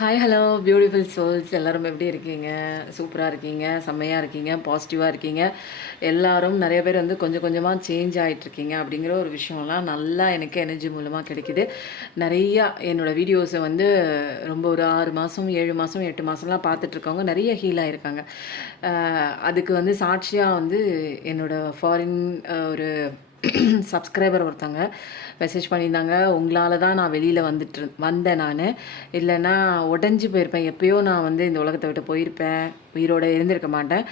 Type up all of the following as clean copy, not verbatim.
Hi hello beautiful souls எல்லோரும் எப்படி இருக்கீங்க? சூப்பராக இருக்கீங்க, செம்மையாக இருக்கீங்க, பாசிட்டிவாக இருக்கீங்க. எல்லாரும் நிறைய பேர் வந்து கொஞ்சம் கொஞ்சமாக சேஞ்ச் ஆகிட்டுருக்கீங்க அப்படிங்கிற ஒரு விஷயம்லாம் நல்லா எனக்கு எனர்ஜி மூலமாக கிடைக்குது. நிறையா என்னோடய வீடியோஸை வந்து ரொம்ப ஒரு 6 மாதம் 7 மாதம் 8 மாதம்லாம் பார்த்துட்ருக்கவங்க நிறைய ஹீல் ஆகிருக்காங்க. அதுக்கு வந்து சாட்சியாக வந்து என்னோடய ஃபாரின் ஒரு சப்ஸ்கிரைபர் ஒருத்தங்க மெசேஜ் பண்ணியிருந்தாங்க. உங்களால் தான் நான் வெளியில் வந்தேன் நான். இல்லைன்னா உடஞ்சி போயிருப்பேன். எப்போயோ நான் வந்து இந்த உலகத்தை விட்டு போயிருப்பேன். உயிரோடு இருந்திருக்க மாட்டேன்.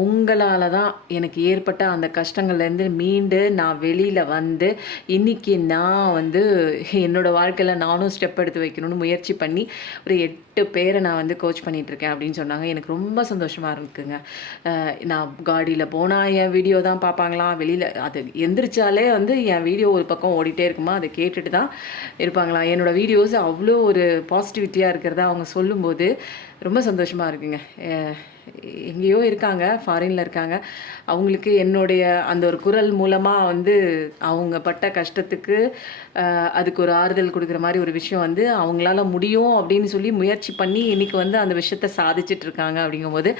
உங்களால் தான் எனக்கு ஏற்பட்ட அந்த கஷ்டங்கள்லேருந்து மீண்டு நான் வெளியில் வந்து இன்றைக்கி நான் வந்து என்னோடய வாழ்க்கையில் நானும் ஸ்டெப் எடுத்து வைக்கணும்னு முயற்சி பண்ணி ஒரு 8 பேரை நான் வந்து கோச் பண்ணிகிட்ருக்கேன் அப்படின்னு சொன்னாங்க. எனக்கு ரொம்ப சந்தோஷமாக இருக்குங்க. நான் காடியில் போனால் என் வீடியோ தான் பார்ப்பாங்களாம். வெளியில் அது எந்திரிச்சாலே வந்து என் வீடியோ ஒரு பக்கம் ஓடிட்டே இருக்குமா, அதை கேட்டுட்டு தான் இருப்பாங்களாம். என்னோடய வீடியோஸ் அவ்வளோ ஒரு பாசிட்டிவிட்டியாக இருக்கிறத அவங்க சொல்லும்போது ரொம்ப சந்தோஷமாக இருக்குங்க. எங்கேயோ இருக்காங்க, ஃபாரினில் இருக்காங்க. அவங்களுக்கு என்னுடைய அந்த ஒரு குரல் மூலமாக வந்து அவங்க பட்ட கஷ்டத்துக்கு அதுக்கு ஒரு ஆறுதல் கொடுக்குற மாதிரி ஒரு விஷயம் வந்து அவங்களால முடியும் அப்படின்னு சொல்லி முயற்சி பண்ணி இன்றைக்கி வந்து அந்த விஷயத்த சாதிச்சிட்ருக்காங்க. அப்படிங்கும்போது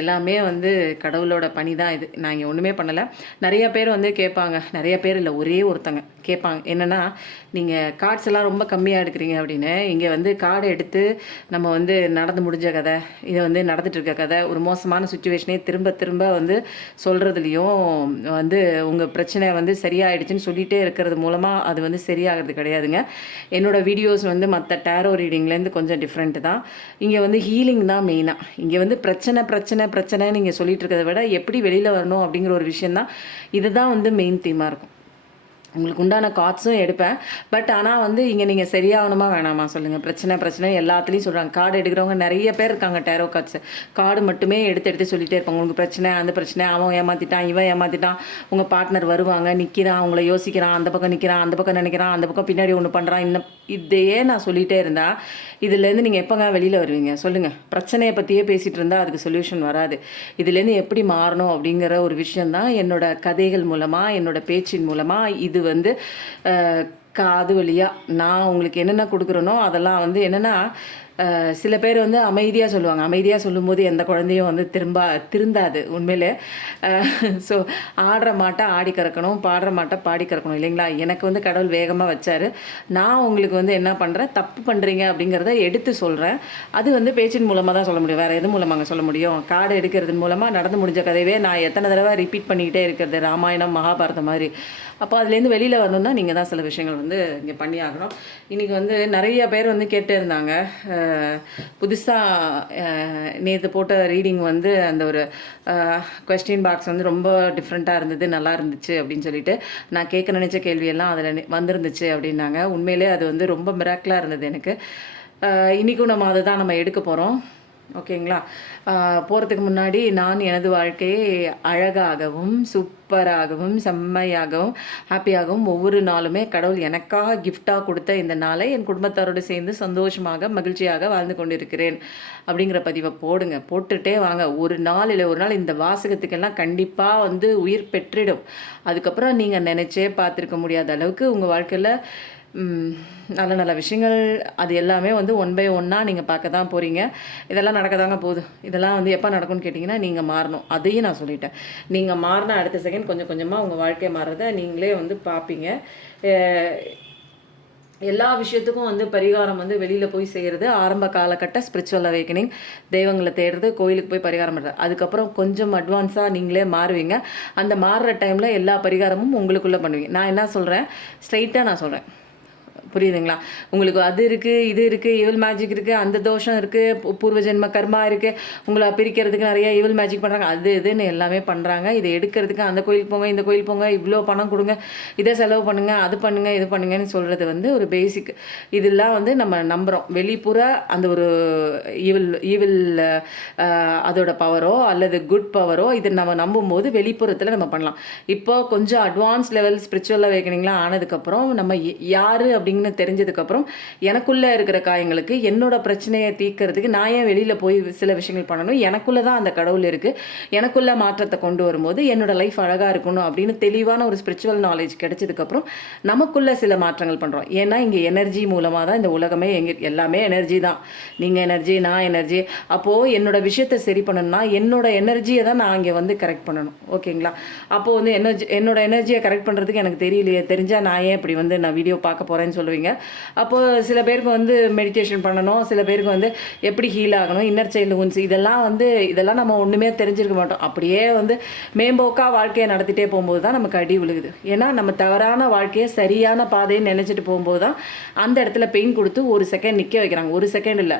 எல்லாமே வந்து கடவுளோட பணி தான் இது. நான் இங்கே ஒன்றுமே பண்ணலை. நிறைய பேர் வந்து கேட்பாங்க, நிறைய பேர் இல்லை, ஒரே ஒருத்தங்க கேட்பாங்க. என்னென்னா, நீங்கள் கார்ட்ஸ் எல்லாம் ரொம்ப கம்மியாக எடுக்கிறீங்க அப்படின்னு. இங்கே வந்து கார்டை எடுத்து நம்ம வந்து நடந்து முடிஞ்ச கதை, இதை வந்து நடந்துகிட்ருக்க கதை, ஒரு மோசமான சுச்சுவேஷனே திரும்ப திரும்ப வந்து சொல்கிறதுலையும் வந்து உங்கள் பிரச்சனை வந்து சரியாயிடுச்சுன்னு சொல்லிகிட்டே இருக்கிறது மூலமாக அது வந்து சரியாகிறது கிடையாதுங்க. என்னோடய வீடியோஸ் வந்து மற்ற டேரோ ரீடிங்லேருந்து கொஞ்சம் டிஃப்ரெண்ட்டு தான். இங்கே வந்து ஹீலிங் தான் மெயினாக. இங்கே வந்து பிரச்சனை பிரச்சனை பிரச்சனை நீங்கள் சொல்லிகிட்டு இருக்கிறத விட எப்படி வெளியில் வரணும் அப்படிங்கிற ஒரு விஷயந்தான். இதுதான் வந்து மெயின் தீமாக இருக்கும். உங்களுக்கு உண்டான கார்ட்ஸும் எடுப்பேன். பட் ஆனால் வந்து இங்கே நீங்கள் சரியாகணுமா வேணாமா சொல்லுங்கள்? பிரச்சனை எல்லாத்துலேயும் சொல்கிறாங்க. கார்டு எடுக்கிறவங்க நிறைய பேர் இருக்காங்க. டேரோ கார்ட்ஸு கார்டு மட்டுமே எடுத்து எடுத்து சொல்லிகிட்டே இருப்பாங்க. உங்களுக்கு பிரச்சனை, அந்த பிரச்சனை, அவன் ஏமாற்றிட்டான், இவன் ஏமாற்றிட்டான், உங்கள் பார்ட்னர் வருவாங்க, நிற்கிறான், அவங்கள யோசிக்கிறான், அந்த பக்கம் நிற்கிறான், அந்த பக்கம் நினைக்கிறான், அந்த பக்கம் பின்னாடி ஒன்று பண்ணுறான். இதையே நான் சொல்லிகிட்டே இருந்தால் இதுலேருந்து நீங்கள் எப்போங்க வெளியில் வருவீங்க சொல்லுங்கள்? பிரச்சனையை பற்றியே பேசிகிட்டு இருந்தால் அதுக்கு சொல்யூஷன் வராது. இதுலேருந்து எப்படி மாறணும் அப்படிங்கிற ஒரு விஷயந்தான் என்னோடய கதைகள் மூலமாக, என்னோடய பேச்சின் மூலமாக இது வந்து காது வழியாக நான் உங்களுக்கு என்னென்ன கொடுக்குறேனோ அதெல்லாம் வந்து என்னென்னா, சில பேர் வந்து அமைதியாக சொல்லுவாங்க. அமைதியாக சொல்லும்போது எந்த குழந்தையும் வந்து திருந்தாது உண்மையிலே. ஸோ ஆடுற மாட்டை ஆடி கறக்கணும், பாடுற மாட்டை பாடி கறக்கணும் இல்லைங்களா? எனக்கு வந்து கடவுள் வேகமாக வச்சார். நான் உங்களுக்கு வந்து என்ன பண்ணுறேன், தப்பு பண்ணுறீங்க அப்படிங்கிறத எடுத்து சொல்கிறேன். அது வந்து பேச்சின் மூலமாக தான் சொல்ல முடியும். வேறு எது மூலமாக சொல்ல முடியும்? கார்டு எடுக்கிறது மூலமாக நடந்து முடிஞ்ச கதையவே நான் எத்தனை தடவை ரிப்பீட் பண்ணிக்கிட்டே இருக்கிறது, ராமாயணம் மகாபாரதம் மாதிரி. அப்போ அதுலேருந்து வெளியில் வரணுன்னா நீங்கள் தான் சில விஷயங்கள் வந்து இங்கே பண்ணி ஆகணும். இன்றைக்கி வந்து நிறைய பேர் வந்து கேட்டே இருந்தாங்க. புதுசாக நேற்று போட்ட ரீடிங் வந்து அந்த ஒரு கொஸ்டின் பாக்ஸ் வந்து ரொம்ப டிஃப்ரெண்ட்டாக இருந்தது, நல்லா இருந்துச்சு அப்படின்னு சொல்லிட்டு நான் கேட்க நினச்ச கேள்வியெல்லாம் அதில் வந்திருந்துச்சு அப்படின்னாங்க. உண்மையிலே அது வந்து ரொம்ப மிராக்கிளாக இருந்தது எனக்கு. இன்றைக்கும் நம்ம அதை தான் நம்ம எடுக்க போகிறோம். ஓகேங்களா? போகிறதுக்கு முன்னாடி நான் எனது வாழ்க்கையை அழகாகவும் சூப்பராகவும் செம்மையாகவும் ஹாப்பியாகவும் ஒவ்வொரு நாளுமே கடவுள் எனக்காக கிஃப்டாக கொடுத்த இந்த நாளை என் குடும்பத்தாரோடு சேர்ந்து சந்தோஷமாக மகிழ்ச்சியாக வாழ்ந்து கொண்டிருக்கிறேன் அப்படிங்கிற பதிவை போடுங்க. போட்டுகிட்டே வாங்க. ஒரு நாள் இல்லை ஒரு நாள் இந்த வாசகத்துக்கெல்லாம் கண்டிப்பாக வந்து உயிர் பெற்றிடும். அதுக்கப்புறம் நீங்கள் நினச்சே பார்த்துருக்க முடியாத அளவுக்கு உங்கள் வாழ்க்கையில் நல்ல நல்ல விஷயங்கள் அது எல்லாமே வந்து ஒன் பை ஒன்னாக நீங்கள் பார்க்க தான் போகிறீங்க. இதெல்லாம் நடக்க தாங்க போகுது. இதெல்லாம் வந்து எப்போ நடக்கும்னு கேட்டிங்கன்னா, நீங்கள் மாறணும். அதையும் நான் சொல்லிட்டேன். நீங்கள் மாறின அடுத்த செகண்ட் கொஞ்சம் கொஞ்சமாக உங்கள் வாழ்க்கை மாறுறதை நீங்களே வந்து பார்ப்பீங்க. எல்லா விஷயத்துக்கும் வந்து பரிகாரம் வந்து வெளியில் போய் செய்கிறது ஆரம்ப காலகட்ட ஸ்பிரிச்சுவல் அவேக்கனிங், தெய்வங்களை தேடுறது, கோயிலுக்கு போய் பரிகாரம் பண்ணுறது. அதுக்கப்புறம் கொஞ்சம் அட்வான்ஸாக நீங்களே மாறுவீங்க. அந்த மாறுற டைமில் எல்லா பரிகாரமும் உங்களுக்குள்ளே பண்ணுவீங்க. நான் என்ன சொல்கிறேன், ஸ்ட்ரைட்டாக நான் சொல்கிறேன், புரியுதுங்களா? உங்களுக்கு அது இருக்குது, இது இருக்குது, ஈவில் மேஜிக் இருக்குது, அந்த தோஷம் இருக்குது, பூர்வ ஜென்ம கர்மா இருக்குது, உங்களை பிரிக்கிறதுக்கு நிறைய ஈவில் மேஜிக் பண்ணுறாங்க, அது இதுன்னு எல்லாமே பண்ணுறாங்க. இதை எடுக்கிறதுக்கு அந்த கோயிலுக்கு போங்க, இந்த கோயில் போங்க, இவ்வளோ பணம் கொடுங்க, இதை செலவு பண்ணுங்கள், அது பண்ணுங்கள், இது பண்ணுங்கன்னு சொல்கிறது வந்து ஒரு பேசிக். இதெல்லாம் வந்து நம்ம நம்புகிறோம். வெளிப்புற அந்த ஒரு ஈவில் அதோட பவரோ அல்லது குட் பவரோ இதை நம்ம நம்பும்போது வெளிப்புறத்தில் நம்ம பண்ணலாம். இப்போ கொஞ்சம் அட்வான்ஸ் லெவல் ஸ்பிரிச்சுவல் அவேக்கனிங்லாம் ஆனதுக்கப்புறம் நம்ம யார் அப்படிங்கிற அப்படின்னு தெரிஞ்சதுக்கப்புறம் எனக்குள்ளே இருக்கிற காயங்களுக்கு என்னோடய பிரச்சனையை தீர்க்கறதுக்கு நான் ஏன் வெளியில் போய் சில விஷயங்கள் பண்ணணும், எனக்குள்ளே தான் அந்த கடவுள் இருக்குது, எனக்குள்ளே மாற்றத்தை கொண்டு வரும்போது என்னோடய லைஃப் அழகாக இருக்கணும் அப்படின்னு தெளிவான ஒரு ஸ்பிரிச்சுவல் நாலேஜ் கிடைச்சதுக்கப்புறம் நமக்குள்ளே சில மாற்றங்கள் பண்ணுறோம். ஏன்னா இங்கே எனர்ஜி மூலமாக தான் இந்த உலகமே, எல்லாமே எனர்ஜி தான். நீங்கள் எனர்ஜி, நான் எனர்ஜி. அப்போது என்னோடய விஷயத்தை சரி பண்ணணும்னா என்னோடய எனர்ஜியை தான் நான் இங்கே வந்து கரெக்ட் பண்ணணும். ஓகேங்களா? அப்போது வந்து என்னோடய எனர்ஜியை கரெக்ட் பண்ணுறதுக்கு எனக்கு தெரியலையே, தெரிஞ்சால் நான் ஏன் இப்படி வந்து நான் வீடியோ பார்க்க போகிறேன்னு சொல்லுவீங்க. அப்போது சில பேருக்கு வந்து மெடிடேஷன் பண்ணணும், சில பேருக்கு வந்து எப்படி ஹீல் ஆகணும், இன்னர் சைல்டு உன்ஸ், இதெல்லாம் நம்ம ஒன்றுமே தெரிஞ்சிருக்க மாட்டோம். அப்படியே வந்து மேம்போக்காக வாழ்க்கையை நடத்திட்டே போகும்போது தான் நமக்கு அடி விழுகுது. ஏன்னா நம்ம தவறான வாழ்க்கையை சரியான பாதையை நினச்சிட்டு போகும்போது தான் அந்த இடத்துல பெயின் கொடுத்து ஒரு செகண்ட் நிற்க வைக்கிறாங்க. ஒரு செகண்ட் இல்லை,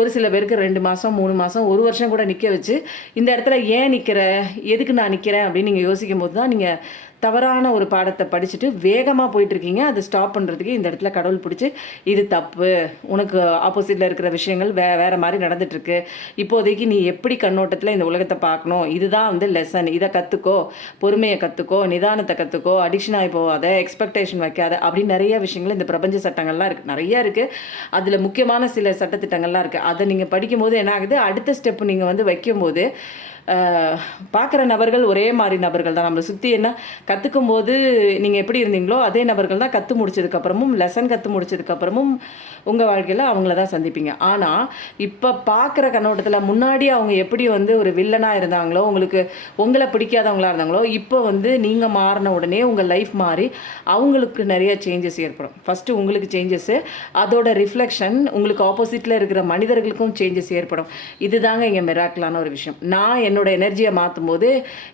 ஒரு சில பேருக்கு 2 மாதம் 3 மாதம் 1 வருஷம் கூட நிற்க வச்சு இந்த இடத்துல ஏன் நிற்கிற, எதுக்கு நான் நிற்கிறேன் அப்படின்னு நீங்கள் யோசிக்கும் போது தான் நீங்கள் தவறான ஒரு பாடத்தை படிச்சுட்டு வேகமாக போயிட்டுருக்கீங்க. அது ஸ்டாப் பண்ணுறதுக்கு இந்த இடத்துல கடவுள் பிடிச்சி இது தப்பு, உனக்கு ஆப்போசிட்டில் இருக்கிற விஷயங்கள் வேறு மாதிரி நடந்துகிட்ருக்கு, இப்போதைக்கு நீ எப்படி கண்ணோட்டத்தில் இந்த உலகத்தை பார்க்கணும், இதுதான் வந்து லெசன், இதை கற்றுக்கோ, பொறுமையை கற்றுக்கோ, நிதானத்தை கற்றுக்கோ, அடிக்ஷன் ஆகி போகாத, எக்ஸ்பெக்டேஷன் வைக்காத, அப்படின்னு நிறைய விஷயங்கள் இந்த பிரபஞ்ச சட்டங்கள்லாம் இருக்குது, நிறையா இருக்குது. அதில் முக்கியமான சில சட்டத்திட்டங்கள்லாம் இருக்குது. அதை நீங்கள் படிக்கும்போது என்ன ஆகுது, அடுத்த ஸ்டெப்பு நீங்கள் வந்து வைக்கும்போது பார்க்குற நபர்கள் ஒரே மாதிரி நபர்கள் தான். நம்மளை சுற்றி என்ன கற்றுக்கும் போது நீங்கள் எப்படி இருந்தீங்களோ அதே நபர்கள் தான் கற்று முடிச்சதுக்கப்புறமும், லெசன் கற்று முடிச்சதுக்கப்புறமும் உங்கள் வாழ்க்கையில் அவங்கள தான் சந்திப்பீங்க. ஆனால் இப்போ பார்க்குற கண்ணோட்டத்தில் முன்னாடி அவங்க எப்படி வந்து ஒரு வில்லனாக இருந்தாங்களோ, உங்களை பிடிக்காதவங்களாக இருந்தாங்களோ, இப்போ வந்து நீங்கள் மாறின உடனே உங்கள் லைஃப் மாறி அவங்களுக்கு நிறைய சேஞ்சஸ் ஏற்படும். ஃபஸ்ட்டு உங்களுக்கு சேஞ்சஸ்ஸு, அதோட ரிஃப்ளெக்ஷன் உங்களுக்கு ஆப்போசிட்டில் இருக்கிற மனிதர்களுக்கும் சேஞ்சஸ் ஏற்படும். இதுதாங்க இங்கே மிராக்கிளான ஒரு விஷயம். நான் என்னோடய எனர்ஜியை மாற்றும் போது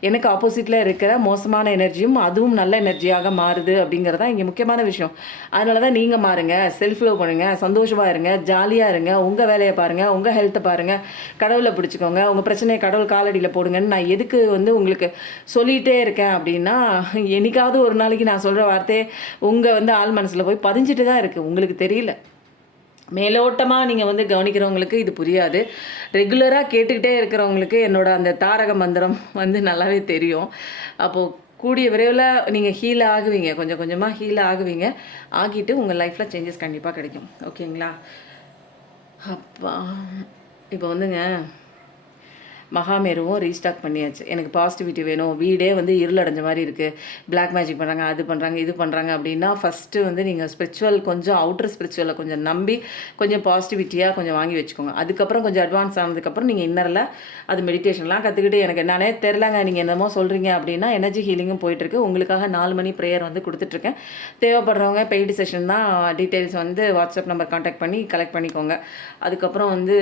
எனக்கு ஆப்போசிட்டில் இருக்கிற மோசமான எனர்ஜியும் அதுவும் நல்ல எனர்ஜியாக மாறுது அப்படிங்கிறது தான் இங்கே முக்கியமான விஷயம். அதனால தான் நீங்கள் மாறுங்க, செல்ஃப் லவ் பண்ணுங்கள், சந்தோஷமாக இருங்க, ஜாலியாக இருங்க, உங்கள் வேலையை பாருங்கள், உங்கள் ஹெல்த்தை பாருங்கள், கடவுளை பிடிச்சிக்கோங்க, உங்கள் பிரச்சனையை கடவுள் காலடியில் போடுங்கன்னு நான் எதுக்கு வந்து உங்களுக்கு சொல்லிகிட்டே இருக்கேன் அப்படின்னா, என்னைக்காவது ஒரு நாளைக்கு நான் சொல்கிற வார்த்தையே உங்கள் வந்து ஆள் மனசில் போய் பதிஞ்சிட்டு தான் இருக்குது, உங்களுக்கு தெரியல. மேலோட்டமாக நீங்கள் வந்து கவனிக்கிறவங்களுக்கு இது புரியாது. ரெகுலராக கேட்டுக்கிட்டே இருக்கிறவங்களுக்கு என்னோட அந்த தாரக மந்திரம் வந்து நல்லாவே தெரியும். அப்போது கூடிய விரைவில் நீங்கள் ஹீல் ஆகுவீங்க, கொஞ்சம் கொஞ்சமாக ஹீல் ஆகுவீங்க. ஆகிட்டு உங்கள் லைஃப்பில் சேஞ்சஸ் கண்டிப்பாக கிடைக்கும். ஓகேங்களா? அப்பா இப்போ வந்துங்க மகாமேருவும் ரீஸ்டாக் பண்ணியாச்சு. எனக்கு பாசிட்டிவிட்டி வேணும், வீடே வந்து இருளடைஞ்ச மாதிரி இருக்குது, பிளாக் மேஜிக் பண்ணுறாங்க, அது பண்ணுறாங்க, இது பண்ணுறாங்க அப்படின்னா ஃபஸ்ட்டு வந்து நீங்கள் ஸ்பிரிச்சுவல் கொஞ்சம் அவுட்டர் ஸ்பிரிச்சுவலை கொஞ்சம் நம்பி கொஞ்சம் பாசிட்டிவிட்டியாக கொஞ்சம் வாங்கி வச்சுக்கோங்க. அதுக்கப்புறம் கொஞ்சம் அட்வான்ஸ் ஆனதுக்கப்புறம் நீங்கள் இன்னரில் அது மெடிடேஷன்லாம் கற்றுக்கிட்டு எனக்கு என்னன்னே தெரிலங்க நீங்கள் என்னமோ சொல்கிறீங்க அப்படின்னா எனர்ஜி ஹீலிங்கும் போயிட்டுருக்கு. உங்களுக்காக 4 மணி ப்ரேயர் வந்து கொடுத்துட்ருக்கேன். தேவைப்படுறவங்க பெய்டு செஷன் தான், டீட்டெயில்ஸ் வந்து வாட்ஸ்அப் நம்பர் கான்டாக்ட் பண்ணி கலெக்ட் பண்ணிக்கோங்க. அதுக்கப்புறம் வந்து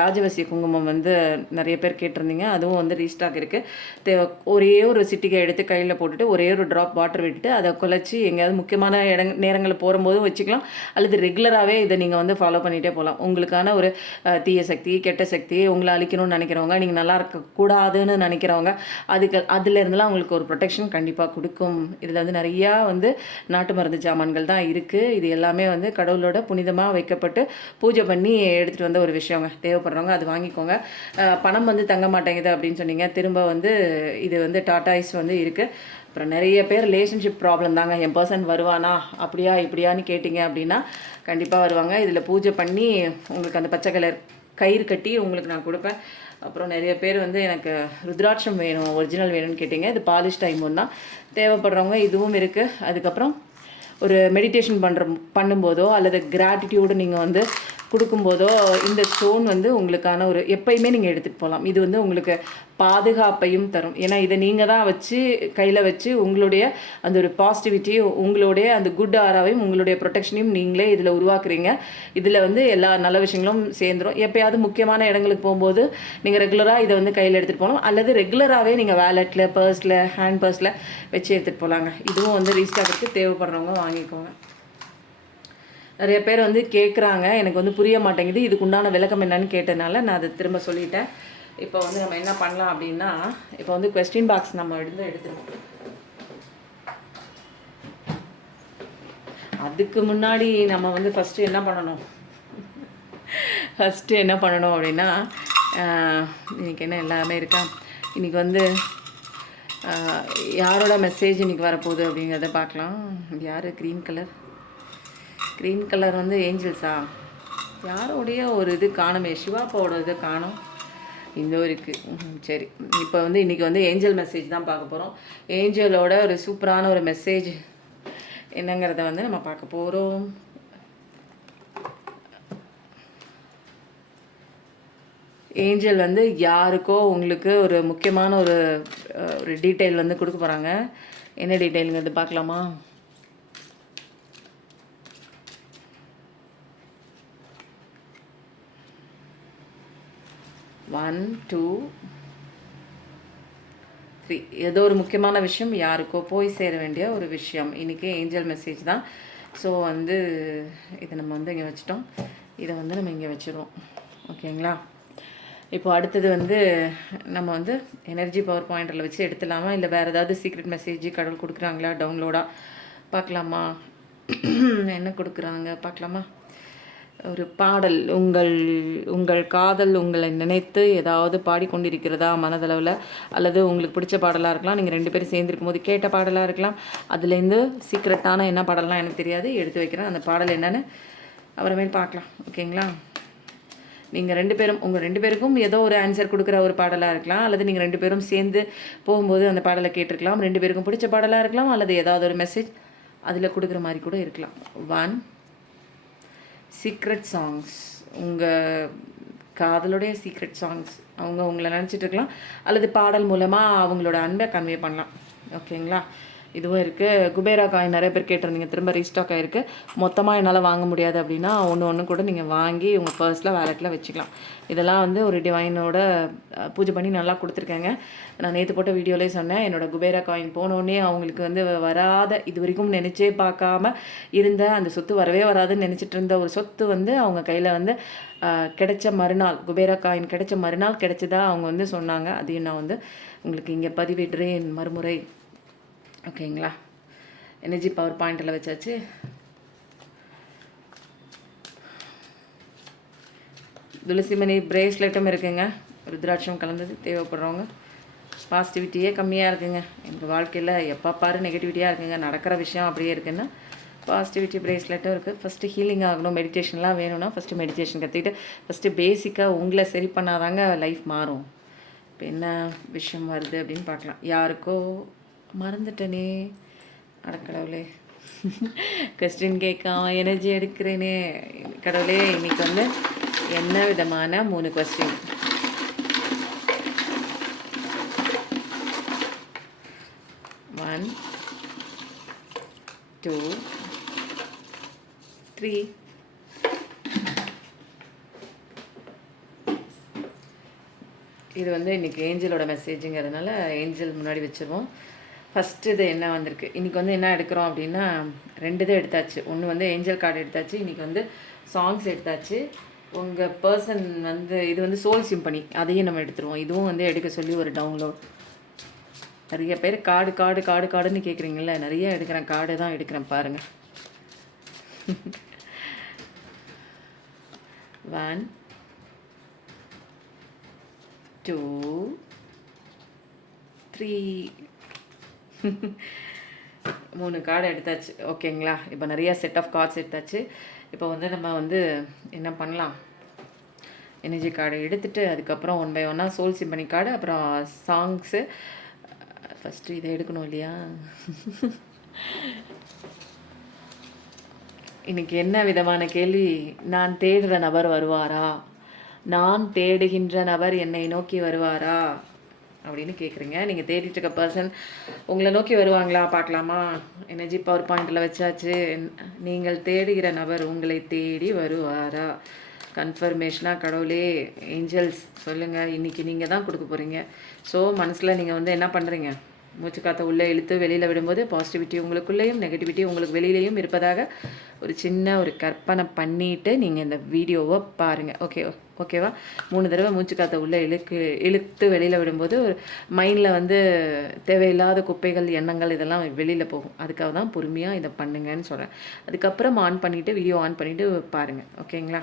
ராஜவசிய குங்குமம் வந்து நிறைய பேர் கேட்டிருந்தீங்க, அதுவும் வந்து ரீஸ்டாக் இருக்குது. ஒரே ஒரு சிட்டிகை எடுத்து கையில் போட்டுட்டு ஒரே ஒரு ட்ராப் வாட்டர் விட்டுட்டு அதை குழச்சி எங்கேயாவது முக்கியமான நேரங்களில் போகும்போதும் வச்சுக்கலாம், அல்லது ரெகுலராகவே இதை நீங்கள் வந்து ஃபாலோ பண்ணிகிட்டே போகலாம். உங்களுக்கான ஒரு தீய சக்தி, கெட்ட சக்தி, உங்களை அழிக்கணும்னு நினைக்கிறவங்க, நீங்கள் நல்லா இருக்கக்கூடாதுன்னு நினைக்கிறவங்க, அதுலேருந்துலாம் உங்களுக்கு ஒரு ப்ரொடெக்ஷன் கண்டிப்பாக கொடுக்கும். இதில் வந்து நிறையா வந்து நாட்டு மருந்து ஜாமான்கள் தான் இருக்குது. இது எல்லாமே வந்து கடவுளோட புனிதமாக வைக்கப்பட்டு பூஜை பண்ணி எடுத்துகிட்டு வந்த ஒரு விஷயங்க. தேவைப்படுறவங்க அது வாங்கிக்கோங்க. பணம் வந்து தங்க மாட்டேங்குது அப்படின்னு சொன்னீங்க, திரும்ப வந்து இது வந்து டாட்டாய்ஸ் வந்து இருக்குது. அப்புறம் நிறைய பேர் ரிலேஷன்ஷிப் ப்ராப்ளம் தாங்க, என் பர்சன் வருவானா அப்படியா இப்படியான்னு கேட்டிங்க அப்படின்னா கண்டிப்பாக வருவாங்க. இதில் பூஜை பண்ணி உங்களுக்கு அந்த பச்சை கலர் கயிறு கட்டி உங்களுக்கு நான் கொடுப்பேன். அப்புறம் நிறைய பேர் வந்து எனக்கு ருத்ராட்சம் வேணும், ஒரிஜினல் வேணும்னு கேட்டிங்க. இது பாலிஷ் டைம் தான், தேவைப்படுறவங்க இதுவும் இருக்குது. அதுக்கப்புறம் ஒரு மெடிடேஷன் பண்ணும்போதோ அல்லது கிராட்டிடியூடு நீங்கள் வந்து கொடுக்கும்போதோ இந்த ஸ்டோன் வந்து உங்களுக்கான ஒரு எப்பயுமே நீங்கள் எடுத்துகிட்டு போகலாம். இது வந்து உங்களுக்கு பாதுகாப்பையும் தரும். ஏன்னா இதை நீங்கள் தான் வச்சு கையில் வச்சு உங்களுடைய அந்த ஒரு பாசிட்டிவிட்டி, உங்களுடைய அந்த குட் ஆராவையும் உங்களுடைய ப்ரொடெக்ஷனையும் நீங்களே இதில் உருவாக்குறீங்க. இதில் வந்து எல்லா நல்ல விஷயங்களும் சேர்ந்துடும். எப்போயாவது முக்கியமான இடங்களுக்கு போகும்போது நீங்கள் ரெகுலராக இதை வந்து கையில் எடுத்துகிட்டு போகணும், அல்லது ரெகுலராகவே நீங்கள் வேலெட்டில், பர்ஸில், ஹேண்ட் பர்ஸில் வச்சு எடுத்துகிட்டு போகலாங்க. இதுவும் வந்து ரீஸ்டாக்கு தேவைப்படுறவங்க வாங்கிக்கோங்க. நிறைய பேர் வந்து கேட்குறாங்க, எனக்கு வந்து புரிய மாட்டேங்குது, இதுக்கு உண்டான விளக்கம் என்னன்னு கேட்டதுனால நான் அதை திரும்ப சொல்லிட்டேன். இப்போ வந்து நம்ம என்ன பண்ணலாம் அப்படின்னா, இப்போ வந்து கொஸ்டின் பாக்ஸ் நம்ம எடுத்துருவோம். அதுக்கு முன்னாடி நம்ம வந்து ஃபஸ்ட்டு என்ன பண்ணணும் அப்படின்னா, இன்றைக்கி என்ன எல்லாமே இருக்கா, இன்றைக்கி வந்து யாரோட மெசேஜ் இன்றைக்கி வரப்போகுது அப்படிங்கிறத பார்க்கலாம். யார் க்ரீன் கலர் க்ரீன் கலர் வந்து ஏஞ்சல்ஸா? யாரோடைய ஒரு இது காணுமே, சிவாப்பாவோட இது காணும். இன்னும் இருக்குது. சரி, இப்போ வந்து இன்றைக்கி வந்து ஏஞ்சல் மெசேஜ் தான் பார்க்க போகிறோம். ஏஞ்சலோட ஒரு சூப்பரான ஒரு மெசேஜ் என்னங்கிறத வந்து நம்ம பார்க்க போகிறோம். ஏஞ்சல் வந்து யாருக்கோ உங்களுக்கு ஒரு முக்கியமான ஒரு டீட்டெயில் வந்து கொடுக்க போகிறாங்க. என்ன டீட்டெயிலுங்கிறது பார்க்கலாமா? One two three. ஏதோ ஒரு முக்கியமான விஷயம் யாருக்கோ போய் சேர வேண்டிய ஒரு விஷயம். இன்றைக்கி ஏஞ்சல் மெசேஜ் தான். ஸோ வந்து இதை நம்ம வந்து இங்கே வச்சிட்டோம். இதை வந்து நம்ம இங்கே வச்சுருவோம். ஓகேங்களா? இப்போ அடுத்தது வந்து நம்ம வந்து எனர்ஜி பவர் பாயிண்டில் வச்சு எடுத்துடலாமா, இல்லை வேறு ஏதாவது சீக்ரெட் மெசேஜ் கடவுள் கொடுக்குறாங்களா டவுன்லோடாக பார்க்கலாமா? என்ன கொடுக்குறாங்க பார்க்கலாமா? ஒரு பாடல், உங்கள் காதல் உங்களை நினைத்து ஏதாவது பாடிக்கொண்டிருக்கிறதா மனதளவில், அல்லது உங்களுக்கு பிடிச்ச பாடலாக இருக்கலாம், நீங்கள் 2 பேரும் சேர்ந்துருக்கும் போது கேட்ட பாடலாக இருக்கலாம். அதுலேருந்து சீக்ரெட்டான என்ன பாடலாம் எனக்கு தெரியாது, எடுத்து வைக்கிறேன். அந்த பாடல் என்னென்னு அப்புறமேல் பார்க்கலாம். ஓகேங்களா? நீங்கள் 2 பேரும் உங்கள் 2 பேருக்கும் ஏதோ ஒரு ஆன்சர் கொடுக்குற ஒரு பாடலாக இருக்கலாம், அல்லது நீங்கள் 2 பேரும் சேர்ந்து போகும்போது அந்த பாடலை கேட்டிருக்கலாம். 2 பேருக்கும் பிடிச்ச பாடலாக இருக்கலாம், அல்லது ஏதாவது ஒரு மெசேஜ் அதில் கொடுக்குற மாதிரி கூட இருக்கலாம். 1 சீக்ரெட் சாங்ஸ், உங்கள் காதலுடைய சீக்ரெட் சாங்ஸ். அவங்க உங்களை நினச்சிட்டு இருக்கலாம், அல்லது பாடல் மூலமாக அவங்களோட அன்பை கன்வே பண்ணலாம். ஓகேங்களா? இதுவும் இருக்குது. குபேரா காயின் நிறைய பேர் கேட்டிருந்தீங்க, திரும்ப ரீஸ்டாக் ஆகிருக்கு. மொத்தமாக என்னால் வாங்க முடியாது அப்படின்னா ஒன்று கூட நீங்கள் வாங்கி உங்கள் பர்ஸில் வேலெட்டில் வச்சுக்கலாம். இதெல்லாம் வந்து ஒரு டிவைனோட பூஜை பண்ணி நல்லா கொடுத்துருக்கேங்க. நான் நேற்று போட்ட வீடியோலேயே சொன்னேன், என்னோடய குபேரா காயின் போனோடனே அவங்களுக்கு வந்து வராத, இது வரைக்கும் நினச்சே பார்க்காம இருந்த அந்த சொத்து வரவே வராதுன்னு நினச்சிட்டு இருந்த ஒரு சொத்து வந்து அவங்க கையில் வந்து கிடைச்ச மறுநாள், குபேரா காயின் கிடைச்ச மறுநாள் கிடைச்சதா அவங்க வந்து சொன்னாங்க. அதையும் நான் வந்து உங்களுக்கு இங்கே பதிவிடுறேன் மறுமுறை. ஓகேங்களா? எனர்ஜி பவர் பாயிண்டில் வச்சாச்சு. துளசிமணி பிரேஸ்லெட்டும் இருக்குங்க, ருத்ராட்சம் கலந்தது. தேவைப்படுறவங்க. பாசிட்டிவிட்டியே கம்மியாக இருக்குங்க எனக்கு வாழ்க்கையில், எப்போ பாரு நெகட்டிவிட்டியாக இருக்குங்க. நடக்கிற விஷயம் அப்படியே இருக்குன்னா பாசிட்டிவிட்டி பிரேஸ்லெட்டும் இருக்குது. ஃபஸ்ட்டு ஹீலிங் ஆகணும், மெடிடேஷன்லாம் வேணும்னா ஃபஸ்ட்டு மெடிடேஷன் கற்றுக்கிட்டு ஃபஸ்ட்டு பேசிக்காக உங்களை சரி பண்ணாதாங்க லைஃப் மாறும். இப்போ என்ன விஷயம் வருது அப்படின்னு பார்க்கலாம். யாருக்கோ மறந்துட்டனே, அடக்கடவுளே, கொஸ்டின் கேட்காம எனர்ஜி எடுக்கிறேனே கடவுளே. இன்னைக்கு வந்து என்ன விதமான 3 கொஸ்டின்? ஒன் 2 3. இது வந்து இன்றைக்கி ஏஞ்சலோட மெசேஜுங்கிறதுனால ஏஞ்சல் முன்னாடி வச்சுருவோம். ஃபஸ்ட்டு இது என்ன வந்திருக்கு, இன்றைக்கி வந்து என்ன எடுக்கிறோம் அப்படின்னா 2 இது எடுத்தாச்சு. ஒன்று வந்து ஏஞ்சல் கார்டு எடுத்தாச்சு, இன்றைக்கி வந்து சாங்ஸ் எடுத்தாச்சு. உங்கள் பர்சன் வந்து இது வந்து சோல் சிம்பனி, அதையும் நம்ம எடுத்துருவோம். இதுவும் வந்து எடுக்க சொல்லி ஒரு டவுன்லோட். நிறைய பேர் கார்டுன்னு கேட்குறீங்கள, நிறைய எடுக்கிறேன், கார்டு தான் எடுக்கிறேன் பாருங்கள். 1 2 3. 3 கார்டு எடுத்தாச்சு. ஓகேங்களா? இப்போ நிறையா செட் ஆஃப் கார்ட்ஸ் எடுத்தாச்சு. இப்போ வந்து நம்ம வந்து என்ன பண்ணலாம், எனர்ஜி கார்டு எடுத்துகிட்டு அதுக்கப்புறம் 1 by 1 சோல் சிம்பனி கார்டு, அப்புறம் சாங்ஸு. ஃபஸ்ட்டு இதை எடுக்கணும் இல்லையா? இன்றைக்கி என்ன விதமான கேள்வி, நான் தேடுற நபர் வருவாரா, நான் தேடுகின்ற நபர் என்னை நோக்கி வருவாரா அப்படின்னு கேட்குறீங்க. நீங்கள் தேடிட்டு இருக்க பர்சன் உங்களை நோக்கி வருவாங்களா பார்க்கலாமா? எனர்ஜி பவர் பாயிண்டில் வச்சாச்சு. நீங்கள் தேடுகிற நபர் உங்களை தேடி வருவாரா? கன்ஃபர்மேஷனாக கடவுளே, ஏஞ்சல்ஸ் சொல்லுங்கள், இன்றைக்கி நீங்கள் தான் கொடுக்க போகிறீங்க. ஸோ மனசில் நீங்கள் வந்து என்ன பண்ணுறீங்க, மூச்சு காற்றை உள்ளே இழுத்து வெளியில் விடும்போது பாசிட்டிவிட்டி உங்களுக்குள்ளேயும் நெகட்டிவிட்டி உங்களுக்கு வெளியிலையும் இருப்பதாக ஒரு சின்ன ஒரு கற்பனை பண்ணிவிட்டு நீங்கள் இந்த வீடியோவை பாருங்கள். ஓகேவா? 3 தடவை மூச்சு காற்றை உள்ளே இழுத்து வெளியில் விடும்போது ஒரு மைண்டில் வந்து தேவையில்லாத குப்பைகள், எண்ணங்கள் இதெல்லாம் வெளியில் போகும். அதுக்காக தான் பொறுமையாக இதை பண்ணுங்கன்னு சொல்கிறேன். அதுக்கப்புறம் ஆன் பண்ணிவிட்டு வீடியோ ஆன் பண்ணிவிட்டு பாருங்கள். ஓகேங்களா?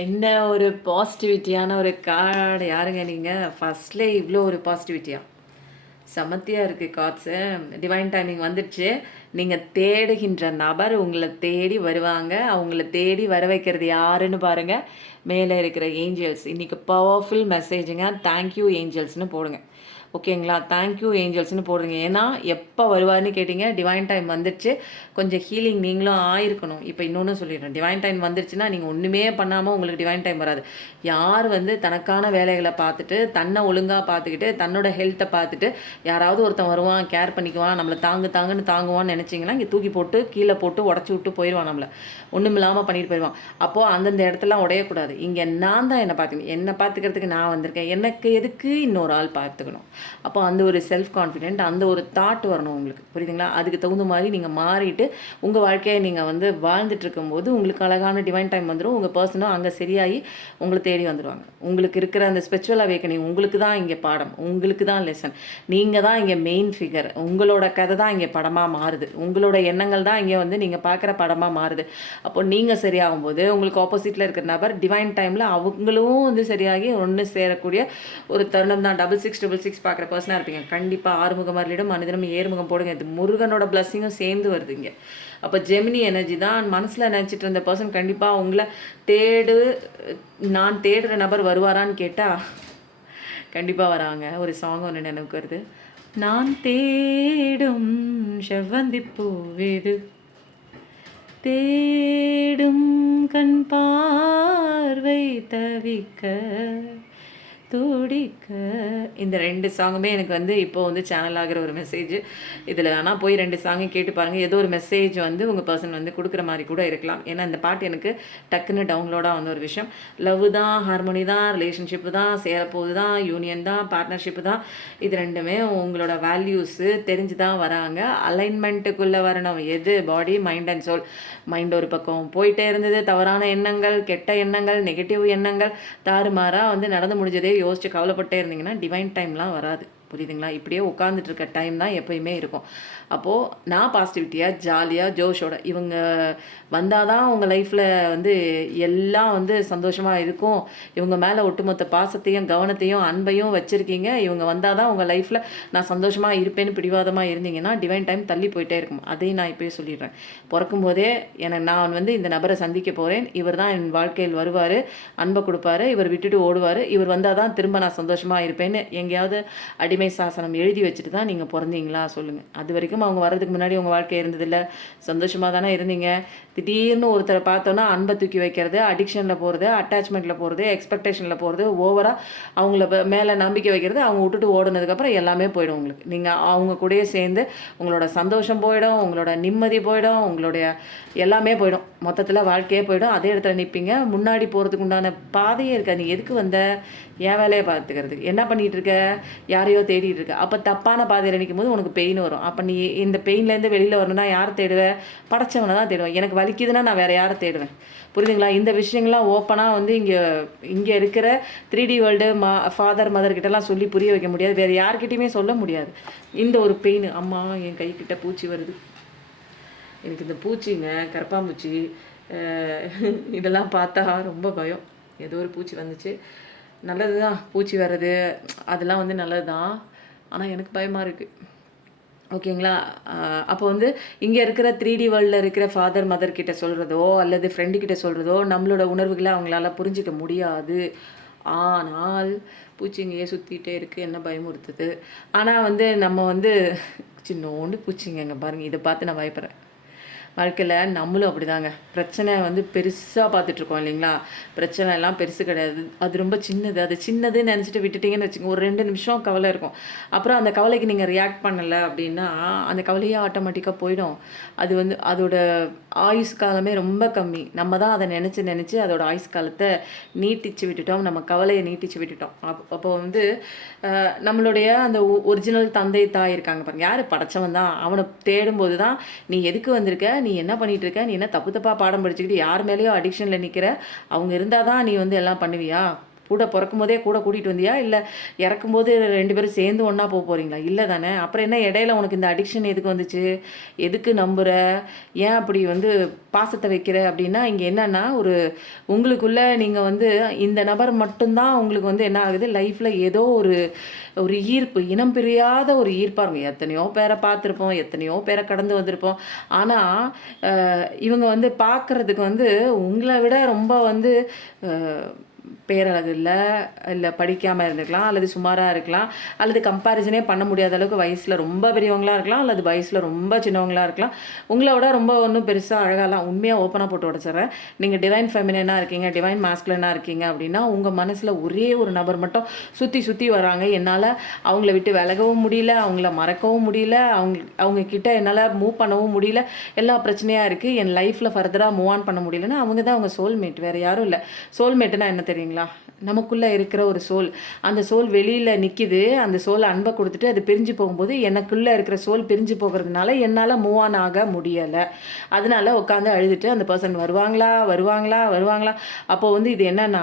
என்ன ஒரு பாசிட்டிவிட்டியான ஒரு கார்டு. யாருங்க நீங்கள்? ஃபஸ்ட்லேயே இவ்வளோ ஒரு பாசிட்டிவிட்டியா? செமத்தியா இருக்கு கார்ட்ஸு. டிவைன் டைமிங் வந்துடுச்சு. நீங்க தேடுகின்ற நபர் உங்கள தேடி வருவாங்க. அவங்கள தேடி வர வைக்கிறது யாருன்னு பாருங்க. மேல இருக்கிற ஏஞ்சல்ஸ். இன்னைக்கு பவர்ஃபுல் மெசேஜுங்க. தேங்க் யூ ஏஞ்சல்ஸ்ன்னு போடுங்க. ஓகேங்களா? தேங்க் யூ ஏஞ்சல்ஸ்ன்னு போடுங்க. ஏன்னா, எப்போ வருவார்ன்னு கேட்டீங்க. டிவைன் டைம் வந்துடுச்சு. கொஞ்சம் ஹீலிங் நீங்களும் ஆயிருக்கணும். இப்போ இன்னொன்னு சொல்லிடுறேன். டிவைன் டைம் வந்துருச்சுன்னா, நீங்க ஒண்ணுமே பண்ணாம உங்களுக்கு டிவைன் டைம் வராது. யார் வந்து தனக்கான வேலைகள பார்த்துட்டு, தன்னை ஒழுங்கா பார்த்துக்கிட்டு, தன்னோட ஹெல்த்த பார்த்துட்டு, யாராவது ஒருத்தன் வருவான், கேர் பண்ணிக்குவான், நம்மள தாங்குன்னு தாங்குவான்னு நெனச்சீங்கன்னா, இங்க தூக்கி போட்டு, கீழ போட்டு உடைச்சு விட்டு போயிருவான் நம்மள. ஒண்ணுமில்லாம பண்ணிட்டு போயிருவான். அப்போ அந்தந்த இடத்தலாம் உடையக்கூடாது. இங்க நான் தான் என்ன பார்த்துக்கணும். என்ன பார்த்துக்கிறதுக்கு நான் வந்திருக்கேன். எனக்கு எதுக்கு இன்னொரு ஆள் பார்த்துக்கணும். அப்போ அந்த ஒரு செல்ஃப் கான்ஃபிடென்ட், அந்த ஒரு தாட் வரணும் உங்களுக்கு. புரியுதுங்களா? அதுக்கு தகுந்த மாதிரி நீங்கள் மாறிட்டு உங்கள் வாழ்க்கையை நீங்கள் வந்து வாழ்ந்துட்டு இருக்கும்போது உங்களுக்கு அழகான டிவைன் டைம் வந்துடும். உங்கள் பர்சனும் அங்கே சரியாகி உங்களை தேடி வந்துடுவாங்க. உங்களுக்கு இருக்கிற அந்த ஸ்பிரிச்சுவல் அவேக்கனிங் உங்களுக்கு தான் இங்கே பாடம், உங்களுக்கு தான் லெசன். நீங்கள் தான் இங்கே மெயின் ஃபிகர். உங்களோட கதை தான் இங்கே படமாக மாறுது. உங்களோட எண்ணங்கள் தான் இங்கே வந்து நீங்கள் பார்க்குற படமாக மாறுது. அப்போ நீங்கள் சரியாகும் போது உங்களுக்கு ஆப்போசிட்டில் இருக்கிற நபர் டிவைன் டைமில் அவங்களும் வந்து சரியாகி ஒன்று சேரக்கூடிய ஒரு தருணம் தான். 6666 பார்க்குற பர்சனாக இருப்பீங்க. கண்டிப்பாக ஆறுமுகம் அருளிடம் மனிதனும் ஏறுமுகம் போடுங்க. இது முருகனோட பிளஸ்ஸிங்கும் சேர்ந்து வருதுங்க. அப்போ ஜெமினி எனர்ஜி தான். மனசில் நினச்சிட்டு இருந்த பர்சன் கண்டிப்பாக உங்களை நான் தேடுற நபர் வருவாரான்னு கேட்டால் கண்டிப்பாக வராங்க. ஒரு சாங் ஒன்று நினைவுக்கு வருது. நான் தேடும் செவ்வந்தி பூவேது, தேடும் கண் பார்வை தவிக்க துடிக்க. இந்த 2 சாங்குமே எனக்கு வந்து இப்போ வந்து சேனல் ஆகிற ஒரு மெசேஜ். இதில் ஆனால் போய் 2 சாங்கையும் கேட்டு பாருங்கள். ஏதோ ஒரு மெசேஜ் வந்து உங்கள் பர்சன் வந்து கொடுக்குற மாதிரி கூட இருக்கலாம். ஏன்னா இந்த பாட்டு எனக்கு டக்குன்னு டவுன்லோடாக வந்த ஒரு விஷயம். லவ் தான், ஹார்மோனி தான், ரிலேஷன்ஷிப்பு தான், சேரப்போது தான், யூனியன் தான், பார்ட்னர்ஷிப்பு தான். இது 2மே உங்களோட வேல்யூஸு தெரிஞ்சு தான் வராங்க. அலைன்மெண்ட்டுக்குள்ளே வரணும். எது? பாடி, மைண்ட் அண்ட் சோல். மைண்ட் ஒரு பக்கம் போயிட்டே இருந்தது. தவறான எண்ணங்கள், கெட்ட எண்ணங்கள், நெகட்டிவ் எண்ணங்கள் தாறுமாறாக வந்து நடந்து முடிஞ்சதே யோசிச்சு கவலைப்பட்டே இருந்தீங்கன்னா டிவைன் டைம்லாம் வராது. புரியுதுங்களா? இப்படியே உட்காந்துட்டு இருக்க டைம் தான் எப்போயுமே இருக்கும். அப்போது நான் பாசிட்டிவிட்டியாக ஜாலியாக ஜோஷோட இவங்க வந்தால் தான் உங்கள் லைஃப்பில் வந்து எல்லாம் வந்து சந்தோஷமாக இருக்கும். இவங்க மேலே ஒட்டுமொத்த பாசத்தையும் கவனத்தையும் அன்பையும் வச்சுருக்கீங்க. இவங்க வந்தால் தான் உங்கள் லைஃப்பில் நான் சந்தோஷமாக இருப்பேன்னு பிடிவாதமாக இருந்தீங்கன்னா டிவைன் டைம் தள்ளி போயிட்டே இருக்கும். அதையும் நான் இப்போயே சொல்லிடுறேன். பிறக்கும் போதே நான் வந்து இந்த நபரை சந்திக்க போகிறேன், இவர் தான் என் வாழ்க்கையில் வருவார், அன்பை கொடுப்பாரு, இவர் விட்டுட்டு ஓடுவார், இவர் வந்தால் தான் திரும்ப நான் சந்தோஷமாக இருப்பேன்னு எங்கேயாவது அடிமை சாசனம் எழுதி வச்சுட்டு தான் நீங்கள் பிறந்தீங்களா சொல்லுங்கள். அது வரைக்கும் அவங்க வர்றதுக்கு முன்னாடி உங்கள் வாழ்க்கை இருந்ததில்ல, சந்தோஷமாக தானே இருந்தீங்க. திடீர்னு ஒருத்தரை பார்த்தோன்னா அன்பை தூக்கி வைக்கிறது, அடிக்ஷனில் போகிறது, அட்டாச்மெண்ட்டில் போகிறது, எக்ஸ்பெக்டேஷனில் போகிறது, ஓவராக அவங்கள மேலே நம்பிக்கை வைக்கிறது, அவங்க விட்டுட்டு ஓடுனதுக்கப்புறம் எல்லாமே போயிடும் உங்களுக்கு. நீங்கள் அவங்க கூடயே சேர்ந்து உங்களோட சந்தோஷம் போயிடும், உங்களோட நிம்மதி போயிடும், உங்களுடைய எல்லாமே போயிடும். மொத்தத்தில் வாழ்க்கையே போயிடும். அதே இடத்துல நிற்பீங்க. முன்னாடி போகிறதுக்கு உண்டான பாதையே இருக்காது. நீ எதுக்கு வந்த? என் வேலையை பார்த்துக்கிறதுக்கு என்ன பண்ணிகிட்டு இருக்க? யாரையோ தேடிட்டு இருக்க. அப்போ தப்பான பாதையில் நிற்கும் போது உனக்கு பெயின் வரும். அப்போ நீ இந்த பெயின்லேருந்து வெளியில் வரணும்னா யாரை தேடுவேன்? படைச்சவனை தான் தேடுவேன். எனக்கு வலிக்குதுன்னா நான் வேறு யாரை தேடுவேன்? புரியுதுங்களா? இந்த விஷயங்கள்லாம் ஓப்பனாக வந்து இங்கே இருக்கிற 3D வேர்ல்டு ஃபாதர் மதர் கிட்டலாம் சொல்லி புரிய வைக்க முடியாது. வேறு யார்கிட்டையுமே சொல்ல முடியாது. இந்த ஒரு பெயின். அம்மா என் கைக்கிட்ட பூச்சி வருது. எனக்கு இந்த பூச்சிங்க, கரப்பாம்பூச்சி இதெல்லாம் பார்த்தா ரொம்ப பயம். ஏதோ ஒரு பூச்சி வந்துச்சு. நல்லது தான் பூச்சி வர்றது, அதெல்லாம் வந்து நல்லது தான். ஆனால் எனக்கு பயமாக இருக்குது. ஓகேங்களா? அப்போ வந்து இங்கே இருக்கிற 3D வேர்ல்டில் இருக்கிற ஃபாதர் மதர் கிட்ட சொல்கிறதோ அல்லது ஃப்ரெண்டுக்கிட்ட சொல்கிறதோ நம்மளோட உணர்வுகளை அவங்களால புரிஞ்சிக்க முடியாது. ஆனால் பூச்சிங்கயே சுற்றிகிட்டே இருக்குது, என்ன பயமுறுத்துது. ஆனால் வந்து நம்ம வந்து சின்னோண்டு பூச்சிங்க இங்கே பாருங்கள், இதை பார்த்து நான் பயப்படுறேன். வாழ்க்கையில் நம்மளும் அப்படிதாங்க. பிரச்சனை வந்து பெருசாக பார்த்துட்ருக்கோம் இல்லைங்களா? பிரச்சனை எல்லாம் பெருசு கிடையாது. அது ரொம்ப சின்னது. அது சின்னதுன்னு நினச்சிட்டு விட்டுட்டிங்கன்னு வச்சுக்கோங்க, ஒரு 2 நிமிஷம் கவலை இருக்கும். அப்புறம் அந்த கவலைக்கு நீங்கள் ரியாக்ட் பண்ணலை அப்படின்னா அந்த கவலையே ஆட்டோமேட்டிக்காக போயிடும். அது வந்து அதோட ஆயுஸ் காலமே ரொம்ப கம்மி. நம்ம தான் அதை நினச்சி அதோட ஆயுஸ் காலத்தை நீட்டிச்சு விட்டுட்டோம். நம்ம கவலையை நீட்டிச்சு விட்டுட்டோம். அப்போ வந்து நம்மளுடைய அந்த ஒரிஜினல் தந்தை தாய் இருக்காங்க பாருங்க, யார்? படைச்சவன் தான். அவனை தேடும்போது தான் நீ எதுக்கு வந்திருக்க, நீ என்ன பண்ணிகிட்டு இருக்க, நீ என்ன தப்பு தப்பாக பாடம் படிச்சுக்கிட்டு யார் மேலேயோ அடிக்ஷனில் நிற்கிற, அவங்க இருந்தால் தான் நீ வந்து எல்லாம் பண்ணுவியா? கூட பிறக்கும்போதே கூட கூட்டிகிட்டு வந்தியா, இல்லை இறக்கும்போது 2 பேரும் சேர்ந்து ஒன்றா போகிறீங்களா? இல்லை தானே. அப்புறம் என்ன இடையில உனக்கு இந்த அடிக்ஷன் எதுக்கு வந்துச்சு? எதுக்கு நம்புற? ஏன் அப்படி வந்து பாசத்தை வைக்கிற அப்படின்னா, இங்கே என்னன்னா ஒரு உங்களுக்குள்ள நீங்கள் வந்து இந்த நபர் மட்டும்தான் உங்களுக்கு வந்து என்ன ஆகுது, லைஃப்பில் ஏதோ ஒரு ஒரு ஈர்ப்பு, இனம் பிரியாத ஒரு ஈர்ப்பாக இருக்கும். எத்தனையோ பேரை பார்த்துருப்போம், எத்தனையோ பேரை கடந்து வந்திருப்போம். ஆனால் இவங்க வந்து பார்க்குறதுக்கு வந்து உங்களை விட ரொம்ப வந்து பேரழகு இல்லை, இல்லை படிக்காமல் இருந்திருக்கலாம், அல்லது சுமாராக இருக்கலாம், அல்லது கம்பேரிசனே பண்ண முடியாத அளவுக்கு வயசில் ரொம்ப பெரியவங்களாக இருக்கலாம், அல்லது வயசில் ரொம்ப சின்னவங்களாக இருக்கலாம். உங்களை விட ரொம்ப ஒன்றும் பெருசாக அழகாலாம் உண்மையாக ஓப்பனாக போட்டு உடச்சிட்றேன். நீங்கள் டிவைன் ஃபெமினாக இருக்கீங்க, டிவைன் மாஸ்குலனாக இருக்கீங்க அப்படின்னா உங்கள் மனசில் ஒரே ஒரு நபர் மட்டும் சுற்றி சுற்றி வராங்க. என்னால் அவங்கள விட்டு விலகவும் முடியல, அவங்கள மறக்கவும் முடியல, அவங்க கிட்ட என்னால் மூவ் பண்ணவும் முடியல, எல்லா பிரச்சனையாக இருக்குது, என் லைஃப்பில் ஃபர்தராக மூவ் ஆன் பண்ண முடியலன்னா அவங்க தான் அவங்க சோல்மேட், வேறு யாரும் இல்லை. சோல்மேட்டுனா என்ன தெரியுங்களா? நமக்குள்ளே இருக்கிற ஒரு சோல், அந்த சோல் வெளியில் நிற்கிது, அந்த சோல் அன்பை கொடுத்துட்டு அது பிரிஞ்சு போகும்போது எனக்குள்ளே இருக்கிற சோல் பிரிஞ்சு போகிறதுனால என்னால் மூவ் ஆன் ஆக முடியலை. அதனால உட்காந்து அழுதுட்டு அந்த பர்சன் வருவாங்களா வருவாங்களா வருவாங்களா. அப்போது வந்து இது என்னென்னா,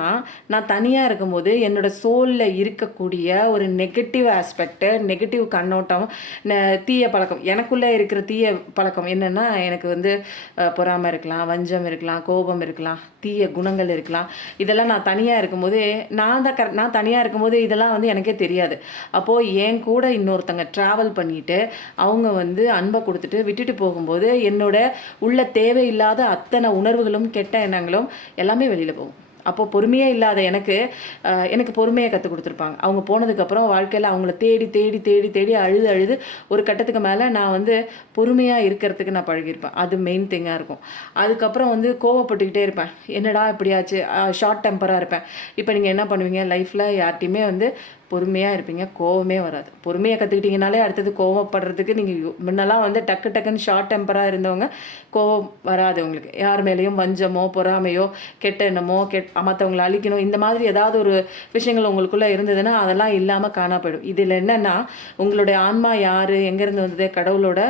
நான் தனியாக இருக்கும்போது என்னோடய சோலில் இருக்கக்கூடிய ஒரு நெகட்டிவ் ஆஸ்பெக்டு, நெகட்டிவ் கண்ணோட்டம், தீய பழக்கம், எனக்குள்ளே இருக்கிற தீய பழக்கம் என்னென்னா, எனக்கு வந்து பொறாமை இருக்கலாம், வஞ்சம் இருக்கலாம், கோபம் இருக்கலாம், தீய குணங்கள் இருக்கலாம். இதெல்லாம் நான் தனியாக இருக்கும்போது நான் தனியாக இருக்கும்போது இதெல்லாம் வந்து எனக்கே தெரியாது. அப்போது என் கூட இன்னொருத்தங்க ட்ராவல் பண்ணிவிட்டு அவங்க வந்து அன்பை கொடுத்துட்டு விட்டுட்டு போகும்போது என்னோட உள்ள தேவையில்லாத அத்தனை உணர்வுகளும் கெட்ட எண்ணங்களும் எல்லாமே வெளியில் போகும். அப்போது பொறுமையே இல்லாத எனக்கு பொறுமையை கற்றுக் கொடுத்துருப்பாங்க. அவங்க போனதுக்கப்புறம் வாழ்க்கையில் அவங்கள தேடி தேடி தேடி தேடி அழுது அழுது ஒரு கட்டத்துக்கு மேலே நான் வந்து பொறுமையாக இருக்கிறதுக்கு நான் பழகியிருப்பேன். அது மெயின் திங்காக இருக்கும். அதுக்கப்புறம் வந்து கோவப்பட்டுக்கிட்டே இருப்பேன். என்னடா இப்படியாச்சு, ஷார்ட் டெம்பராக இருப்பேன். இப்போ நீங்கள் என்ன பண்ணுவீங்க, லைஃப்பில் யார்ட்டையுமே வந்து பொறுமையாக இருப்பீங்க, கோவமே வராது. பொறுமையை கற்றுக்கிட்டிங்கனாலே அடுத்தது கோவப்படுறதுக்கு நீங்கள் முன்னெல்லாம் வந்து டக்கு டக்குன்னு ஷார்ட் டெம்பராக இருந்தவங்க கோவம் வராது உங்களுக்கு. யார் மேலேயும் வஞ்சமோ பொறாமையோ கெட்ட எண்ணமோ மற்றவங்களை அழிக்கணும் இந்த மாதிரி ஏதாவது ஒரு விஷயங்கள் உங்களுக்குள்ளே இருந்ததுன்னா அதெல்லாம் இல்லாமல் காணா போயிடும். இதில் என்னென்னா உங்களுடைய ஆன்மா யார், எங்கேருந்து வந்தது, கடவுளோட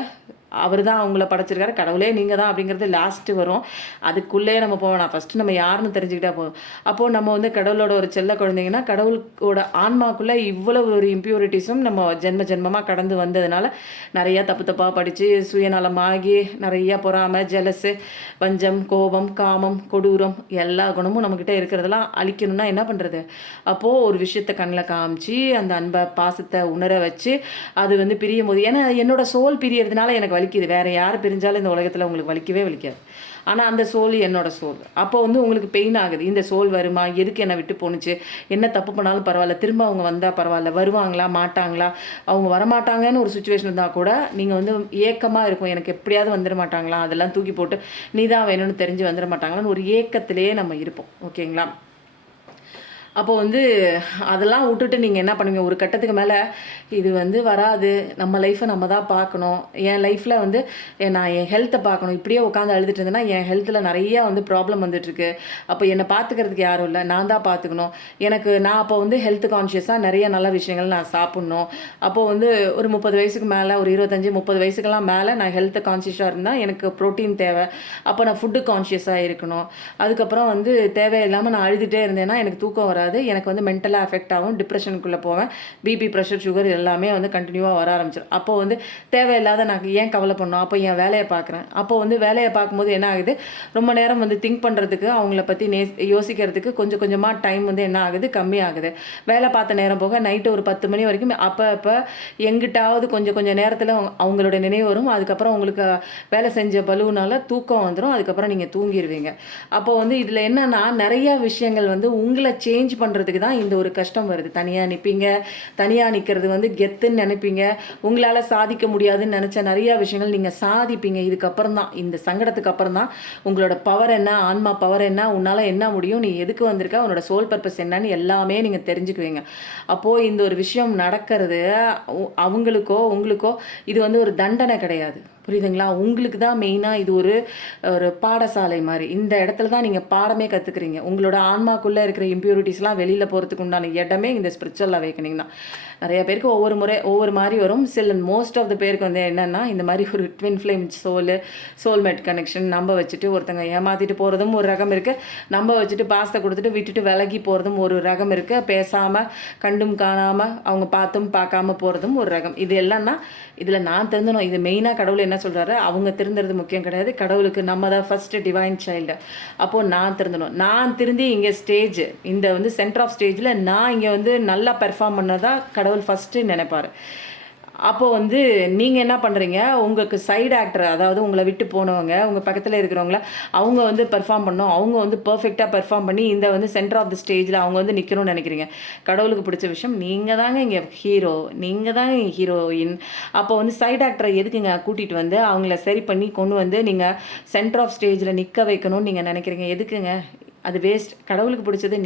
அவர் தான் அவங்கள படைச்சிருக்காரு, கடவுளே நீங்கள் தான் அப்படிங்கிறது லாஸ்ட்டு வரும். அதுக்குள்ளே நம்ம போவேன். ஃபஸ்ட்டு நம்ம யாருன்னு தெரிஞ்சுக்கிட்டா போதும். அப்போது நம்ம வந்து கடவுளோட ஒரு செல்ல குழந்தைங்கன்னா கடவுளோட ஆன்மாக்குள்ளே இவ்வளவு ஒரு இம்ப்யூரிட்டிஸும் நம்ம ஜென்மமாக கடந்து வந்ததுனால நிறையா தப்பாக படித்து சுயநலமாகி நிறையா பொறாமை, ஜெலஸு, வஞ்சம், கோபம், காமம், கொடூரம் எல்லா குணமும் நம்மக்கிட்ட இருக்கிறதெல்லாம் அழிக்கணும்னா என்ன பண்ணுறது? அப்போது ஒரு விஷயத்தை கண்ணில் காமிச்சு அந்த அன்பை பாசத்தை உணர வச்சு அது வந்து பிரியும் போது, ஏன்னா என்னோடய சோல் பிரியறதுனால எனக்கு வலிக்குது. வேறு யார் பிரிஞ்சாலும் இந்த உலகத்தில் உங்களுக்கு வலிக்கவே வலிக்காது. ஆனால் அந்த சோல் என்னோட சோல். அப்போ வந்து உங்களுக்கு பெயின் ஆகுது. இந்த சோல் வருமா, எதுக்கு என்னை விட்டு போணுச்சு, என்ன தப்பு பண்ணாலும் பரவாயில்ல, திரும்ப அவங்க வந்தால் பரவாயில்ல, வருவாங்களா மாட்டாங்களா, அவங்க வரமாட்டாங்கன்னு ஒரு சுச்சுவேஷன் இருந்தால் கூட நீங்கள் வந்து ஏக்கமாக இருக்கும், எனக்கு எப்படியாவது வந்துட மாட்டாங்களா, அதெல்லாம் தூக்கி போட்டு நீ தான் வேணும்னு தெரிஞ்சு வந்துட மாட்டாங்களான்னு ஒரு ஏக்கத்திலே நம்ம இருப்போம். ஓகேங்களா? அப்போ வந்து அதெல்லாம் விட்டுட்டு நீங்கள் என்ன பண்ணுவீங்க, ஒரு கட்டத்துக்கு மேலே இது வந்து வராது, நம்ம லைஃப்பை நம்ம தான் பார்க்கணும், என் லைஃப்பில் வந்து நான் என் ஹெல்த்தை பார்க்கணும், இப்படியே உட்காந்து அழுதுட்டு இருந்தேன்னா என் ஹெல்த்தில் நிறையா வந்து ப்ராப்ளம் வந்துட்டுருக்கு. அப்போ என்னை பார்த்துக்கிறதுக்கு யாரும் இல்லை, நான் தான் பார்த்துக்கணும். நான் அப்போ வந்து ஹெல்த் கான்ஷியஸாக நிறைய நல்ல விஷயங்கள் நான் சாப்பிட்ணும். அப்போது வந்து ஒரு 30 வயசுக்கு மேலே, ஒரு 25-30 வயசுக்கெல்லாம் மேலே நான் ஹெல்த்தை கான்ஷியஸாக இருந்தால் எனக்கு ப்ரோட்டீன் தேவை. அப்போ நான் ஃபுட்டு கான்ஷியஸாக இருக்கணும். அதுக்கப்புறம் வந்து தேவையில்லாமல் நான் அழுதுகிட்டே இருந்தேன்னா எனக்கு தூக்கம் வராது, எனக்கு வந்து மென்டலாக அஃபெக்ட் ஆகும், டிப்ரெஷனுக்குள்ளே போவேன், பிபி, ப்ரெஷர், சுகர் எல்லாமே வந்து கண்டினியூவாக வர ஆரம்பிச்சிடும். அப்போ வந்து தேவையில்லாத நான் ஏன் கவலை பண்ணணும், அப்போ என் வேலையை பார்க்குறேன். அப்போ வந்து வேலையை பார்க்கும்போது என்ன ஆகுது, ரொம்ப நேரம் வந்து திங்க் பண்ணுறதுக்கு, அவங்கள பற்றி யோசிக்கிறதுக்கு கொஞ்சம் கொஞ்சமாக டைம் வந்து என்ன ஆகுது, கம்மியாகுது. வேலை பார்த்த நேரம் போக நைட்டு ஒரு 10 மணி வரைக்கும் அப்போ எங்கிட்டாவது கொஞ்சம் நேரத்தில் அவங்களோட நினைவு வரும். அதுக்கப்புறம் உங்களுக்கு வேலை செஞ்ச பலுவுனால தூக்கம் வந்துடும். அதுக்கப்புறம் நீங்கள் தூங்கிடுவீங்க. அப்போ வந்து இதில் என்னென்னா நிறையா விஷயங்கள் வந்து உங்களை சேஞ்ச் பண்ணுறதுக்கு தான் இந்த ஒரு கஷ்டம் வருது. தனியாக நிற்பீங்க, தனியாக நிற்கிறது வந்து கெத்துன்னு நினைப்பீங்க, உங்களால் சாதிக்க முடியாதுன்னு நினச்ச நிறையா விஷயங்கள் நீங்கள் சாதிப்பீங்க. இதுக்கப்புறம் தான், இந்த சங்கடத்துக்கு அப்புறம் தான் உங்களோட பவர் என்ன, ஆன்மா பவர் என்ன, உன்னால் என்ன முடியும், நீ எதுக்கு வந்திருக்க, உன்னோட சோல் பர்பஸ் என்னன்னு எல்லாமே நீங்கள் தெரிஞ்சுக்குவீங்க. அப்போது இந்த ஒரு விஷயம் நடக்கிறது அவங்களுக்கோ உங்களுக்கோ இது வந்து ஒரு தண்டனை கிடையாது. புரியுதுங்களா? உங்களுக்கு தான் மெயினா இது ஒரு ஒரு பாடசாலை மாரி. இந்த இடத்துல தான் நீங்க பாடமே கத்துக்கிறீங்க. உங்களோட ஆன்மாக்குள்ள இருக்கிற இம்ப்யூரிட்டீஸ்லாம் வெளியில போறதுக்கு உண்டான இடமே இந்த ஸ்பிரிச்சுவல் அவேக்கனிங் தான். நெறைய பேருக்கு ஒவ்வொரு முறை ஒவ்வொரு மாரி வரும். மோஸ்ட் ஆஃப் த பேருக்கு வந்து என்னன்னா, இந்த மாரி ஒரு ட்வின் ஃப்ளேம் சோல்மேட் கனெக்ஷன் நம்ப வச்சுட்டு ஒருத்தங்க ஏமாத்திட்டு போறதும் ஒரு ரகம் இருக்கு. நம்ப வச்சுட்டு பாசத்த குடுத்துட்டு விட்டுட்டு விலகி போறதும் ஒரு ரகம் இருக்கு. பேசாம, கண்டும் காணாம, அவங்க பார்த்தும் பார்க்காம போறதும் ஒரு ரகம். இது எல்லாம்னா, இதுல நான் திருந்தணும். இது மெயினா கடவுள் என்ன சொல்றாரு, அவங்க திருந்துறது முக்கியம் கிடையாது. கடவுளுக்கு நம்ம தான் ஃபர்ஸ்ட் டிவைன் சைல்டு. அப்போ நான் திருந்தணும். நான் திருந்தி இங்கே இந்த வந்து சென்டர் ஆஃப் ஸ்டேஜில் நான் இங்கே வந்து நல்லா பெர்ஃபார்ம் பண்ணதா கடவுள் ஃபஸ்ட்டு நினைப்பாரு. அப்போ வந்து நீங்கள் என்ன பண்ணுறீங்க, உங்களுக்கு சைடு ஆக்டர், அதாவது உங்களை விட்டு போனவங்க, உங்கள் பக்கத்தில் இருக்கிறவங்கள அவங்க வந்து பெர்ஃபார்ம் பண்ணணும், அவங்க வந்து பர்ஃபெக்டாக பெர்ஃபார்ம் பண்ணி இந்த வந்து சென்டர் ஆஃப் த ஸ்டேஜில் அவங்க வந்து நிற்கணும்னு நினைக்கிறீங்க. கடவுளுக்கு பிடிச்ச விஷயம், நீங்கள் தாங்க இங்கே ஹீரோ, நீங்கள் தாங்க ஹீரோயின். அப்போ வந்து சைடு ஆக்டரை எதுக்குங்க கூட்டிகிட்டு வந்து அவங்கள சரி பண்ணி கொண்டு வந்து நீங்கள் சென்டர் ஆஃப் ஸ்டேஜில் நிற்க வைக்கணும்னு நீங்கள் நினைக்கிறீங்க. எதுக்குங்க? அது வேஸ்ட். கடவுளுக்கு பிடிச்சது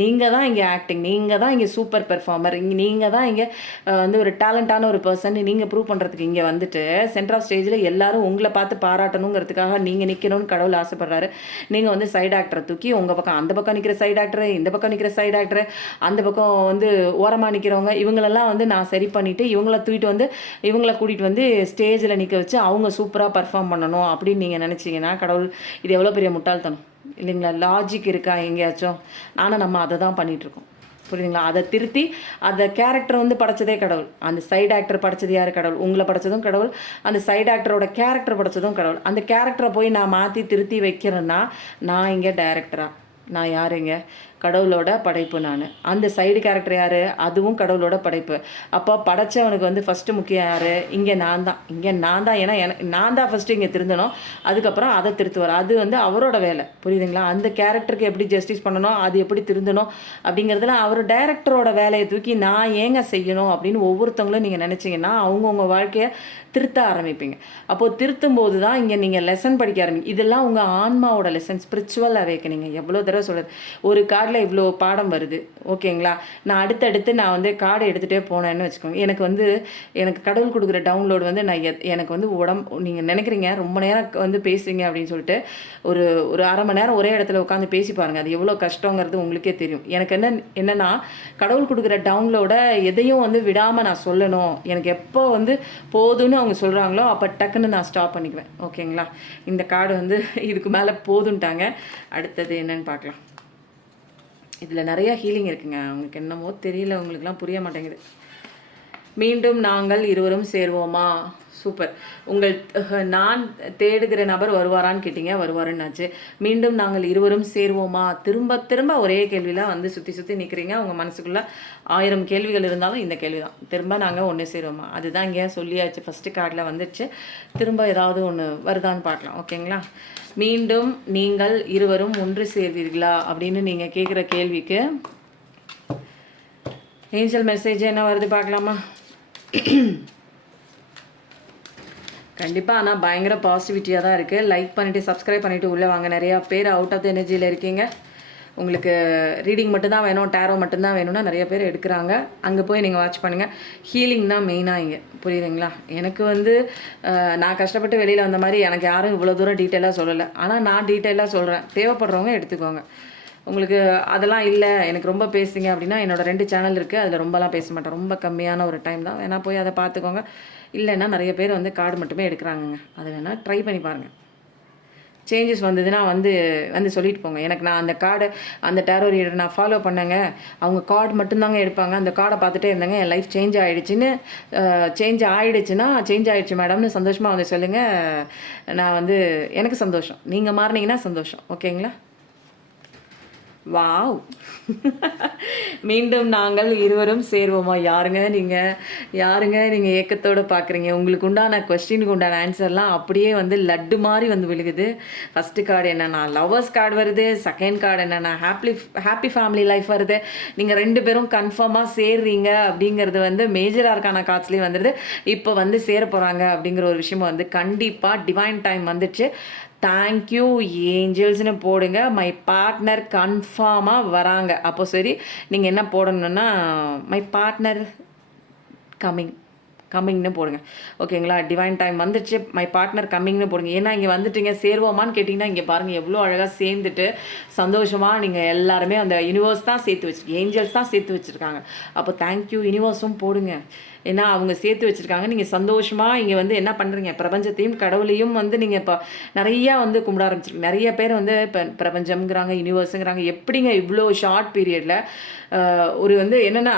நீங்கள் தான் இங்கே ஆக்டிங், நீங்கள் தான் இங்கே சூப்பர் பெர்ஃபார்மர், நீங்கள் தான் இங்கே வந்து ஒரு டேலண்டான ஒரு பர்சன் நீங்கள் ப்ரூவ் பண்ணுறதுக்கு இங்கே வந்துட்டு சென்டர் ஆஃப் ஸ்டேஜில் எல்லாரும் உங்களை பார்த்து பாராட்டணுங்கிறதுக்காக நீங்கள் நிற்கணும்னு கடவுள் ஆசைப்படுறாரு. நீங்கள் வந்து சைடு ஆக்டரை தூக்கி உங்கள் பக்கம் அந்த பக்கம் நிற்கிற சைடு ஆக்டரு, இந்த பக்கம் நிற்கிற சைடு ஆக்டரு, அந்த பக்கம் வந்து ஓரமாக நிற்கிறவங்க இவங்களெல்லாம் வந்து நான் சரி பண்ணிவிட்டு இவங்கள தூக்கிட்டு வந்து இவங்கள கூட்டிகிட்டு வந்து ஸ்டேஜில் நிற்க வச்சு அவங்க சூப்பராக பர்ஃபார்ம் பண்ணணும் அப்படின்னு நீங்கள் நினச்சிங்கன்னா கடவுள் இது எவ்வளோ பெரிய முட்டாள்தனம் இல்லைங்களா? லாஜிக் இருக்கா எங்கேயாச்சும்? ஆனால் நம்ம அதை தான் பண்ணிகிட்ருக்கோம். புரியுதுங்களா? அதை திருத்தி அந்த கேரக்டர் வந்து படைச்சதே கடவுள். அந்த சைடு ஆக்டர் படைச்சது யார்? கடவுள். உங்களை படைச்சதும் கடவுள். அந்த சைடு ஆக்டரோட கேரக்டர் படைச்சதும் கடவுள். அந்த கேரக்டரை போய் நான் மாற்றி திருத்தி வைக்கிறேன்னா நான் இங்கே டைரக்டரா? நான் யாருங்க? கடவுளோட படைப்பு நான். அந்த சைடு கேரக்டர் யார்? அதுவும் கடவுளோட படைப்பு. அப்போ படைச்சவனுக்கு வந்து ஃபஸ்ட்டு முக்கியம் யார்? இங்கே நான் தான். ஏன்னா நான் தான் ஃபஸ்ட்டு இங்கே திருந்தணும். அதுக்கப்புறம் அதை திருத்துவார். அது வந்து அவரோட வேலை. புரியுதுங்களா? அந்த கேரக்டருக்கு எப்படி ஜஸ்டிஸ் பண்ணணும், அது எப்படி திருந்தணும் அப்படிங்கிறதுல அவர் டைரக்டரோட வேலையை தூக்கி நான் ஏங்க செய்யணும் அப்படின்னு ஒவ்வொருத்தவங்களும் நீங்கள் நினச்சிங்கன்னா அவங்கவுங்க வாழ்க்கையை திருத்த ஆரம்பிப்பீங்க. அப்போது திருத்தும் போது தான் இங்கே நீங்கள் லெசன் படிக்க ஆரம்பிங்க. இதெல்லாம் உங்கள் ஆன்மாவோட லெசன், ஸ்பிரிச்சுவல் அவேக்கனிங். எவ்வளோ தடவை சொல்கிறது, ஒரு கார்டில் இவ்வளோ பாடம் வருது, ஓகேங்களா? நான் அடுத்தடுத்து நான் வந்து கார்டை எடுத்துகிட்டே போனேன்னு வச்சுக்கோங்க. எனக்கு கடவுள் கொடுக்குற டவுன்லோடு வந்து எனக்கு வந்து நீங்கள் நினைக்கிறீங்க ரொம்ப நேரம் வந்து பேசுறீங்க அப்படின்னு சொல்லிட்டு ஒரு ஒரு அரை மணி நேரம் ஒரே இடத்துல உட்காந்து பேசி பாருங்கள். அது எவ்வளோ கஷ்டங்கிறது உங்களுக்கே தெரியும். எனக்கு என்னென்னா கடவுள் கொடுக்குற டவுன்லோட எதையும் வந்து விடாமல் நான் சொல்லணும். எனக்கு எப்போ வந்து போதுன்னு அவங்க சொல்கிறாங்களோ அப்போ டக்குன்னு நான் ஸ்டாப் பண்ணிக்குவேன். ஓகேங்களா? இந்த கார்டு வந்து இதுக்கு மேலே போதுன்ட்டாங்க. அடுத்தது என்னன்னு பார்க்கலாம். இதில் நிறையா ஹீலிங் இருக்குங்க. அவங்களுக்கு என்னமோ தெரியல, உங்களுக்குலாம் புரிய மாட்டேங்குது. மீண்டும் நாங்கள் இருவரும் சேருவோமா? சூப்பர். நான் தேடுகிற நபர் வருவாரான்னு கேட்டிங்க, வருவாருன்னாச்சு. மீண்டும் நாங்கள் இருவரும் சேருவோமா? திரும்ப திரும்ப ஒரே கேள்வியில் வந்து சுற்றி சுற்றி நிற்கிறீங்க. உங்கள் மனசுக்குள்ளே 1000 கேள்விகள் இருந்தாலும் இந்த கேள்வி தான். திரும்ப நாங்கள் ஒன்று சேருவோமா? அதுதான் இங்கே சொல்லியாச்சு. ஃபஸ்ட்டு கார்டில் வந்துடுச்சு. திரும்ப ஏதாவது ஒன்று வருதான்னு பார்க்கலாம். ஓகேங்களா? மீண்டும் நீங்கள் இருவரும் ஒன்று சேர்வீர்களா அப்படின்னு நீங்கள் கேட்குற கேள்விக்கு ஏஞ்சல் மெசேஜ் என்ன வருது பார்க்கலாமா? கண்டிப்பாக. ஆனால் பயங்கர பாசிட்டிவிட்டியாக தான் இருக்குது. லைக் பண்ணிவிட்டு சப்ஸ்கிரைப் பண்ணிவிட்டு உள்ளே வாங்க. நிறையா பேர் அவுட் ஆஃப் த எனர்ஜியில் இருக்கீங்க. உங்களுக்கு ரீடிங் மட்டும்தான் வேணும், டேரோ மட்டும்தான் வேணும்னா நிறைய பேர் எடுக்கிறாங்க. அங்கே போய் நீங்கள் வாட்ச் பண்ணுங்கள். ஹீலிங் தான் மெயினாக இங்கே. புரியுதுங்களா? எனக்கு வந்து நான் கஷ்டப்பட்டு வெளியில் வந்த மாதிரி எனக்கு யாரும் இவ்வளோ தூரம் டீட்டெயிலாக சொல்லலை. ஆனால் நான் டீட்டெயிலாக சொல்கிறேன். தேவைப்படுறவங்க எடுத்துக்கோங்க. உங்களுக்கு அதெல்லாம் இல்லை, எனக்கு ரொம்ப பேசுங்க அப்படின்னா என்னோடய 2 சேனல் இருக்குது. அதில் ரொம்பலாம் பேச மாட்டேன். ரொம்ப கம்மியான ஒரு டைம் தான். வேணால் போய் அதை பார்த்துக்கோங்க. இல்லைன்னா நிறைய பேர் வந்து கார்டு மட்டுமே எடுக்கிறாங்கங்க. அது வேணால் ட்ரை பண்ணி பாருங்கள். சேஞ்சஸ் வந்ததுன்னா வந்து சொல்லிட்டு போங்க. எனக்கு நான் அந்த டேரோ ரீடர் நான் ஃபாலோ பண்ணேங்க, அவங்க கார்டு மட்டும்தாங்க எடுப்பாங்க, அந்த கார்டை பார்த்துட்டே இருந்தேங்க, என் லைஃப் சேஞ்ச் ஆகிடுச்சு மேடம்னு சந்தோஷமாக வந்து சொல்லுங்கள். நான் வந்து எனக்கு சந்தோஷம், நீங்கள் மாறினீங்கன்னா சந்தோஷம். ஓகேங்களா? வாவ். மீண்டும் நாங்கள் இருவரும் சேருவோமா? யாருங்க நீங்கள் ஏக்கத்தோடு பார்க்குறீங்க? உங்களுக்கு உண்டான கொஸ்டினுக்கு உண்டான ஆன்சர்லாம் அப்படியே வந்து லட்டு மாதிரி வந்து விழுகுது. ஃபஸ்ட்டு கார்டு என்னென்னா லவ்வர்ஸ் கார்டு வருது. செகண்ட் கார்டு என்னென்னா ஹாப்பி ஃபேமிலி லைஃப் வருது. நீங்கள் 2 பேரும் கன்ஃபார்மாக சேர்றீங்க அப்படிங்கிறது வந்து மேஜராக இருக்கான கார்ட்ஸ்லேயே வந்துடுது. இப்போ வந்து சேர போகிறாங்க அப்படிங்கிற ஒரு விஷயம் வந்து கண்டிப்பாக டிவைன் டைம் வந்துடுச்சு. தேங்க்யூ ஏஞ்சல்ஸ்னு போடுங்க. மை பார்ட்னர் கன்ஃபார்மாக வராங்க. அப்போ சரி, நீங்கள் என்ன போடணுன்னா மை பார்ட்னர் கம்மிங்னு போடுங்க. ஓகேங்களா? டிவைன் டைம் வந்துடுச்சு, மை பார்ட்னர் கம்மிங்னு போடுங்க. ஏன்னா இங்கே வந்துட்டீங்க, சேருவோமான்னு கேட்டிங்கன்னா, இங்கே பாருங்கள் எவ்வளோ அழகாக சேர்ந்துட்டு சந்தோஷமாக நீங்கள் எல்லாருமே அந்த யூனிவர்ஸ் தான் சேர்த்து வச்சுருக்கு, ஏஞ்சல்ஸ் தான் சேர்த்து வச்சுருக்காங்க. அப்போ தேங்க்யூ யூனிவர்ஸும் போடுங்க. ஏன்னா அவங்க சேர்த்து வச்சுருக்காங்க. நீங்கள் சந்தோஷமாக இங்கே வந்து என்ன பண்ணுறீங்க, பிரபஞ்சத்தையும் கடவுளையும் வந்து நீங்கள் இப்போ நிறையா வந்து கும்பிட ஆரம்பிச்சிருக்கீங்க. நிறைய பேர் வந்து இப்போ பிரபஞ்சம்ங்கிறாங்க, யூனிவர்ஸுங்கிறாங்க. எப்படிங்க இவ்வளோ ஷார்ட் பீரியடில் ஒரு வந்து என்னென்னா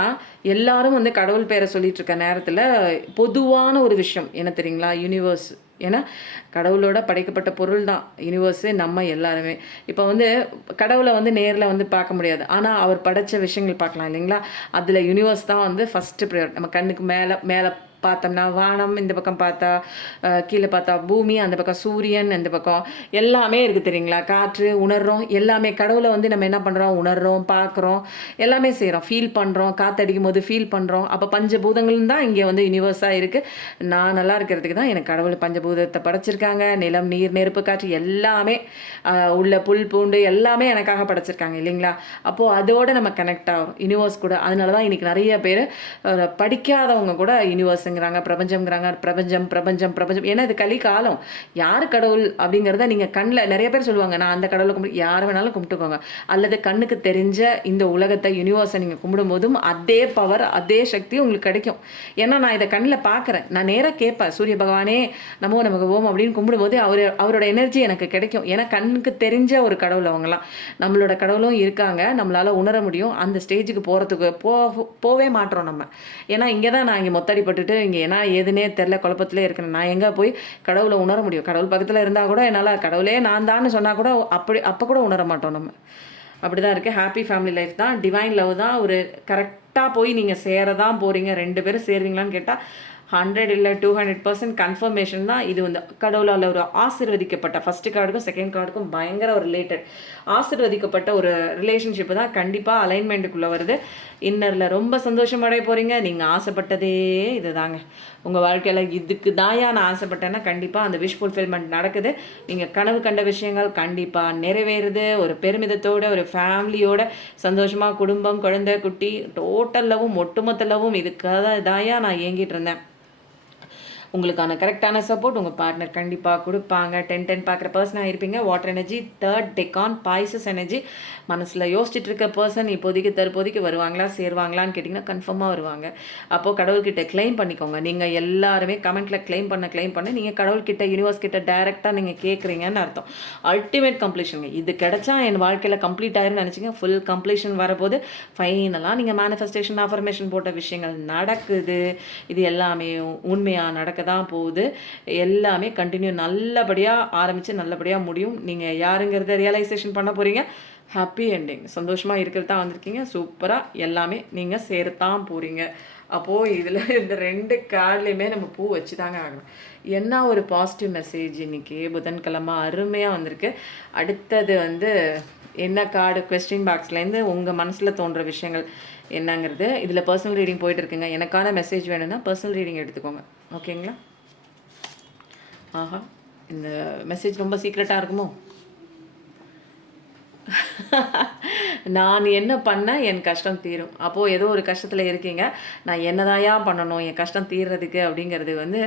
எல்லாரும் வந்து கடவுள் பேரை சொல்லிட்டு இருக்க நேரத்தில் பொதுவான ஒரு விஷயம் என்ன தெரியுங்களா, யூனிவர்ஸ். ஏன்னா கடவுளோட படைக்கப்பட்ட பொருள் தான் யூனிவர்ஸு, நம்ம எல்லாருமே. இப்போ வந்து கடவுளை வந்து நேரில் வந்து பார்க்க முடியாது, ஆனால் அவர் படைத்த விஷயங்கள் பார்க்கலாம் இல்லைங்களா. அதில் யூனிவர்ஸ் தான் வந்து ஃபஸ்ட்டு ப்ரையாரிட்டி. நம்ம கண்ணுக்கு மேலே மேலே பார்த்தோம்னா வானம், இந்த பக்கம் பார்த்தா கீழே பார்த்தா பூமி, அந்த பக்கம் சூரியன், இந்த பக்கம் எல்லாமே இருக்குது தெரியுங்களா. காற்று உணர்றோம், எல்லாமே கடவுளை வந்து நம்ம என்ன பண்ணுறோம், உணர்றோம், பார்க்குறோம், எல்லாமே செய்கிறோம், ஃபீல் பண்ணுறோம். காற்றடிக்கும் போது ஃபீல் பண்ணுறோம். அப்போ பஞ்சபூதங்களும் தான் இங்கே வந்து யூனிவர்ஸாக இருக்குது. நான் நல்லா இருக்கிறதுக்கு தான் எனக்கு கடவுள் பஞ்சபூதத்தை படைச்சிருக்காங்க. நிலம், நீர், நெருப்பு, காற்று எல்லாமே உள்ள புல் பூண்டு எல்லாமே எனக்காக படைச்சிருக்காங்க இல்லைங்களா. அப்போது அதோடு நம்ம கனெக்ட் ஆகிறோம் யூனிவர்ஸ் கூட. அதனால தான் இன்றைக்கி நிறைய பேர் படிக்காதவங்க கூட யூனிவர்ஸ் பிரபஞ்சம்ங்கிறாங்க. பிரபஞ்சம் பிரபஞ்சம் பிரபஞ்சம். ஏன்னா இது கலிகாலம். யார் கடவுள் அப்படிங்கிறத நீங்கள் கண்ணில் நிறைய பேர் சொல்லுவாங்க, நான் அந்த கடவுளை கும்பிட்டு, யார் வேணாலும் கும்பிட்டுக்கோங்க. அல்லது கண்ணுக்கு தெரிஞ்ச இந்த உலகத்தை யூனிவர்ஸை நீங்கள் கும்பிடும்போதும் அதே பவர் அதே சக்தி உங்களுக்கு கிடைக்கும். ஏன்னா நான் இதை கண்ணில் பார்க்குறேன், நான் நேராக கேட்பேன், சூரிய பகவானே நமோ நமக்கு ஓம் அப்படின்னு கும்பிடும்போது அவரோட எனர்ஜி எனக்கு கிடைக்கும். ஏன்னா கண்ணுக்கு தெரிஞ்ச ஒரு கடவுள் அவங்களாம். நம்மளோட கடவுளும் இருக்காங்க, நம்மளால் உணர முடியும். அந்த ஸ்டேஜுக்கு போகிறதுக்கு போவே மாட்டோம் நம்ம. ஏன்னா இங்கே தான் நான் இங்கே மொத்தடிப்பட்டுட்டு இங்கே ஏன்னா எதுனே தெரில குழப்பத்திலே இருக்கிறேன். நான் எங்கே போய் கடவுளை உணர முடியும்? கடவுள் பக்கத்தில் இருந்தால் கூட என்னால் கடவுளே நான் தான் சொன்னால் கூட அப்போ கூட உணர மாட்டோம் நம்ம. அப்படி தான் இருக்குது. ஹாப்பி ஃபேமிலி லைஃப் தான், டிவைன் லவ் தான். ஒரு கரெக்டாக போய் நீங்கள் சேரதான் போகிறீங்க. 2 பேரும் சேருவீங்களான்னு கேட்டால் 100 இல்லை 200% கன்ஃபர்மேஷன் தான். இது வந்து கடவுளால் ஒரு ஆசீர்வதிக்கப்பட்ட, ஃபஸ்ட்டு கார்டுக்கும் செகண்ட் கார்டுக்கும் பயங்கர ஒரு ரிலேட்டட் ஆசீர்வதிக்கப்பட்ட ஒரு ரிலேஷன்ஷிப்பு தான் கண்டிப்பாக அலைன்மெண்ட்டுக்குள்ளே வருது. இன்னரில் ரொம்ப சந்தோஷம் அடைய போகிறீங்க. நீங்கள் ஆசைப்பட்டதே இது தாங்க உங்கள் வாழ்க்கையில். இதுக்கு தாயா நான் ஆசைப்பட்டேன்னா கண்டிப்பாக அந்த விஷ் ஃபுல்ஃபில்மெண்ட் நடக்குது. நீங்கள் கனவு கண்ட விஷயங்கள் கண்டிப்பாக நிறைவேறுது. ஒரு பெருமிதத்தோடு ஒரு ஃபேமிலியோட சந்தோஷமாக குடும்பம், குழந்தை, குட்டி, டோட்டல் லவ்வும் ஒட்டுமொத்த லவ்வும் இதுக்காக தாயா நான் ஏங்கிட்டு இருந்தேன். உங்களுக்கான கரெக்டான சப்போர்ட் உங்கள் பார்ட்னர் கண்டிப்பாக கொடுப்பாங்க. 10-10 பார்க்குற பர்சனாக இருப்பீங்க. Water energy, 3rd Deccan, boys energy. மனசில் யோசிச்சுட்டு இருக்க பர்சன் இப்போதைக்கு தற்போதைக்கு வருவாங்களா சேருவாங்களான்னு கேட்டிங்கன்னா கன்ஃபார்மாக வருவாங்க. அப்போது கடவுள்கிட்ட கிளைம் பண்ணிக்கோங்க. நீங்கள் எல்லாருமே கமெண்ட்டில் கிளைம் பண்ண நீங்கள் கடவுள்கிட்ட யூனிவர்ஸ் கிட்ட டைரெக்டாக நீங்கள் கேட்குறீங்கன்னு அர்த்தம். அல்டிமேட் கம்ப்ளீஷனுங்க. இது கிடைச்சா என் வாழ்க்கையில் கம்ப்ளீட் ஆயிருன்னு நினச்சிங்க. ஃபுல் கம்ப்ளீஷன் வரப்போது. ஃபைனலாக நீங்கள் மேனிஃபெஸ்டேஷன் ஆஃபர்மேஷன் போட்ட விஷயங்கள் நடக்குது. இது எல்லாமே உண்மையாக நடக்க தான் போகுது. எல்லாமே கண்டினியூ நல்லபடியாக ஆரம்பித்து நல்லபடியாக முடியும். நீங்கள் யாருங்கிறத ரியலைசேஷன் பண்ண போகிறீங்க. Happy ending. சந்தோஷமாக இருக்கிறது தான் வந்திருக்கீங்க. சூப்பராக எல்லாமே நீங்கள் சேரத்தான் போகிறீங்க. அப்போது இதில் இந்த 2 கார்ட்லேயுமே நம்ம பூ வச்சு தாங்க ஆகணும். என்ன ஒரு பாசிட்டிவ் மெசேஜ் இன்றைக்கி புதன்கிழமை அருமையாக வந்திருக்கு. அடுத்தது வந்து என்ன கார்டு, கொஸ்டின் பாக்ஸ்லேருந்து உங்கள் மனசில் தோன்ற விஷயங்கள் என்னங்கிறது. இதில் பர்சனல் ரீடிங் போயிட்டு இருக்குங்க. எனக்கான மெசேஜ் வேணும்னா பர்சனல் ரீடிங் எடுத்துக்கோங்க. ஓகேங்களா? ஆஹா, இந்த மெசேஜ் ரொம்ப சீக்ரெட்டாக இருக்குமோ? நான் என்ன பண்ணால் என் கஷ்டம் தீரும். அப்போது ஏதோ ஒரு கஷ்டத்தில் இருக்கீங்க. நான் என்னதாயா பண்ணணும் என் கஷ்டம் தீர்றதுக்கு அப்படிங்கிறது வந்து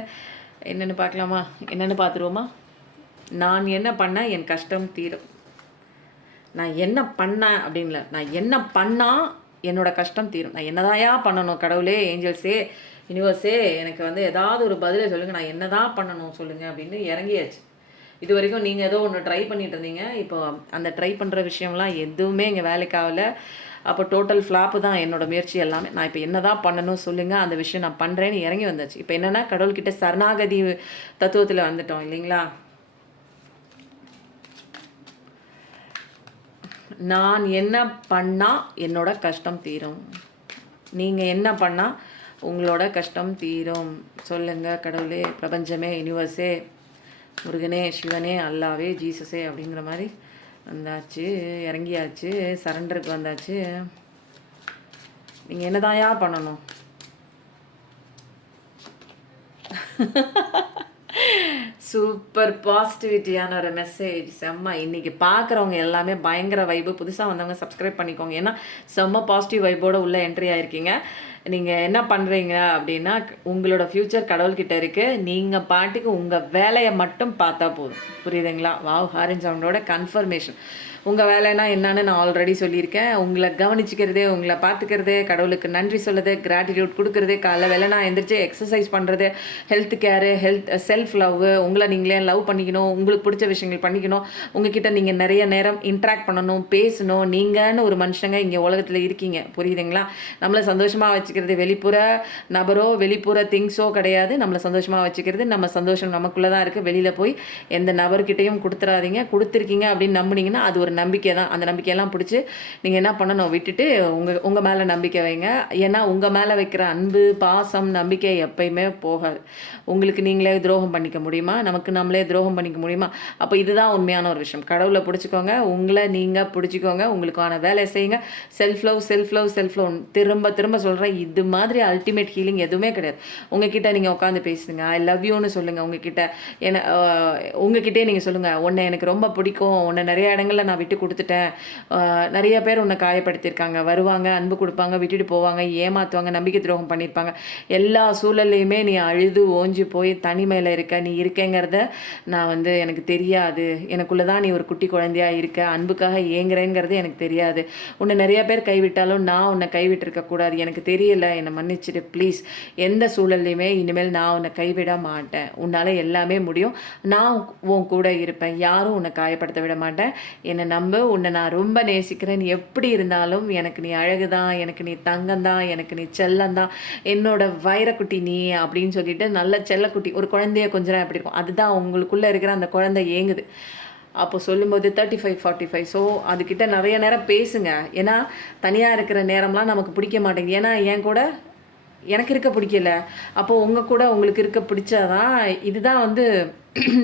என்னென்னு பார்க்கலாமா? என்னென்னு பார்த்துருவோமா? நான் என்ன பண்ணால் என் கஷ்டம் தீரும். நான் என்ன பண்ணேன் அப்படின்ல, நான் என்ன பண்ணால் என்னோட கஷ்டம் தீரும். நான் என்னதாயா பண்ணணும்? கடவுளே, ஏஞ்சல்ஸே, யூனிவர்ஸே, எனக்கு வந்து ஏதாவது ஒரு பதிலை சொல்லுங்கள். நான் என்ன தான் பண்ணணும் சொல்லுங்கள் அப்படின்னு இறங்கியாச்சு. இது வரைக்கும் நீங்கள் ஏதோ ஒன்று ட்ரை பண்ணிட்டு இருந்தீங்க. இப்போ அந்த ட்ரை பண்ணுற விஷயம்லாம் எதுவுமே இங்கே வேலைக்கு ஆகலை. அப்போ டோட்டல் ஃப்ளாப்பு தான் என்னோடய முயற்சி எல்லாமே. நான் இப்போ என்ன தான் பண்ணணும் சொல்லுங்கள், அந்த விஷயம் நான் பண்ணுறேன்னு இறங்கி வந்தாச்சு. இப்போ என்னென்னா கடவுள்கிட்ட சரணாகதி தத்துவத்தில் வந்துட்டோம் இல்லைங்களா. நான் என்ன பண்ணால் என்னோட கஷ்டம் தீரும். நீங்கள் என்ன பண்ணால் உங்களோட கஷ்டம் தீரும் சொல்லுங்கள். கடவுளே, பிரபஞ்சமே, யூனிவர்ஸே, முருகனே, சிவனே, அல்லாவே, ஜீசஸே அப்படிங்கிற மாதிரி வந்தாச்சு. இறங்கியாச்சு. சரண்டருக்கு வந்தாச்சு. நீங்கள் என்னதாயா பண்ணணும்? சூப்பர் பாசிட்டிவிட்டியான ஒரு மெசேஜ். செம்ம. இன்றைக்கி பார்க்குறவங்க எல்லாமே பயங்கர வைப்பு. புதுசாக வந்தவங்க சப்ஸ்கிரைப் பண்ணிக்கோங்க. ஏன்னா செம்ம பாசிட்டிவ் வைப்போடு உள்ளே என்ட்ரி ஆகிருக்கீங்க. நீங்கள் என்ன பண்ணுறீங்க அப்படின்னா, உங்களோட ஃப்யூச்சர் கடவுள்கிட்ட இருக்குது. நீங்கள் பாட்டுக்கு உங்கள் வேலையை மட்டும் பார்த்தா போதும். புரியுதுங்களா? வாவ்! ஹாரன் சவுண்டோட கன்ஃபர்மேஷன். உங்கள் வேலைன்னா என்னன்னு நான் ஆல்ரெடி சொல்லியிருக்கேன். உங்களை கவனிச்சுக்கிறது, உங்களை பார்த்துக்கிறது, கடவுளுக்கு நன்றி சொல்லுறது, கிராட்டிடியூட் கொடுக்குறது, காலைல வெள்ளனா எந்திரிச்சு எக்ஸசைஸ் பண்ணுறது, ஹெல்த் கேரு, செல்ஃப் லவ்வு, உங்களை நீங்களே லவ் பண்ணிக்கணும், உங்களுக்கு பிடிச்ச விஷயங்கள் பண்ணிக்கணும், உங்ககிட்ட நீங்கள் நிறைய நேரம் இன்ட்ராக்ட் பண்ணணும், பேசணும். நீங்கன்னு ஒரு மனுஷங்க இங்கே உலகத்தில் இருக்கீங்க. புரியுதுங்களா? நம்மளை சந்தோஷமாக வச்சுக்கிறது வெளிப்புற நபரோ வெளிப்புற திங்ஸோ கிடையாது. நம்மளை சந்தோஷமாக வச்சுக்கிறது நம்ம சந்தோஷம் நமக்குள்ளே தான் இருக்குது. வெளியில் போய் எந்த நபர்கிட்டையும் கொடுத்துறாதீங்க. கொடுத்துருக்கீங்க அப்படின்னு நம்புனீங்கன்னா அது ஒரு நம்பிக்கை தான். அந்த நம்பிக்கையெல்லாம் பிடிச்சி நீங்கள் என்ன பண்ணணும், விட்டுட்டு உங்கள் மேலே நம்பிக்கை வைங்க. ஏன்னா உங்கள் மேலே வைக்கிற அன்பு, பாசம், நம்பிக்கை எப்பயுமே போகாது. உங்களுக்கு நீங்களே துரோகம் பண்ணிக்க முடியுமா? நமக்கு நம்மளே துரோகம் பண்ணிக்க முடியுமா? அப்போ இதுதான் உண்மையான ஒரு விஷயம். கடவுளை பிடிச்சிக்கோங்க, உங்களை நீங்கள் பிடிச்சிக்கோங்க, உங்களுக்கான வேலையை செய்யுங்க. Self love, self love, self love திரும்ப திரும்ப சொல்கிறேன். இது மாதிரி அல்டிமேட் ஹீலிங் எதுவுமே கிடையாது. உங்ககிட்ட நீங்கள் உட்காந்து பேசுங்க, ஐ லவ் யூன்னு சொல்லுங்கள். உங்ககிட்ட என்ன உங்ககிட்டே நீங்கள் சொல்லுங்கள், உன்னை எனக்கு ரொம்ப பிடிக்கும், உன்னை நிறைய இடங்களில் நான் விட்டு கொடுத்துட்டேன், நிறைய பேர் உன்னை காயப்படுத்தியிருக்காங்க, வருவாங்க, அன்பு கொடுப்பாங்க, விட்டுட்டு போவாங்க, ஏமாற்றுவாங்க, நம்பிக்கை துரோகம் பண்ணியிருப்பாங்க. எல்லா சூழல்லையுமே நீ அழுது ஓஞ்சி போய் தனிமையில் இருக்க, நீ இருக்கேங்கிறத நான் எனக்கு தெரியாது. எனக்குள்ளே தான் நீ ஒரு குட்டி குழந்தையாக இருக்க, அன்புக்காக ஏங்குறேங்கிறது எனக்கு தெரியாது. உன்னை நிறைய பேர் கைவிட்டாலும் நான் உன்னை கைவிட்டிருக்கக்கூடாது. எனக்கு தெரியலை, என்னை மன்னிச்சிடு ப்ளீஸ். எந்த சூழல்லையுமே இனிமேல் நான் உன்னை கைவிட மாட்டேன். உன்னால் எல்லாமே முடியும். நான் உன் கூட இருப்பேன். யாரும் உன்னை காயப்படுத்த விட மாட்டேன். என்னை நம்ப, உன்னை நான் ரொம்ப நேசிக்கிறேன். எப்படி இருந்தாலும் எனக்கு நீ அழகு தான், எனக்கு நீ தங்கம் தான், எனக்கு நீ செல்லம் தான், என்னோட வைரக்குட்டி நீ அப்படின்னு சொல்லிட்டு நல்ல செல்லக்குட்டி ஒரு குழந்தைய கொஞ்சம் எப்படி இருக்கும், அதுதான் உங்களுக்குள்ளே இருக்கிற அந்த குழந்தை ஏங்குது. அப்போ சொல்லும்போது 35, 45 ஸோ அதுக்கிட்ட நிறைய நேரம் பேசுங்க. ஏன்னா தனியாக இருக்கிற நேரம்லாம் நமக்கு பிடிக்க மாட்டேங்குது. ஏன்னா என் கூட எனக்கு இருக்க பிடிக்கல. அப்போது உங்கள் கூட உங்களுக்கு இருக்க பிடிச்சாதான். இதுதான்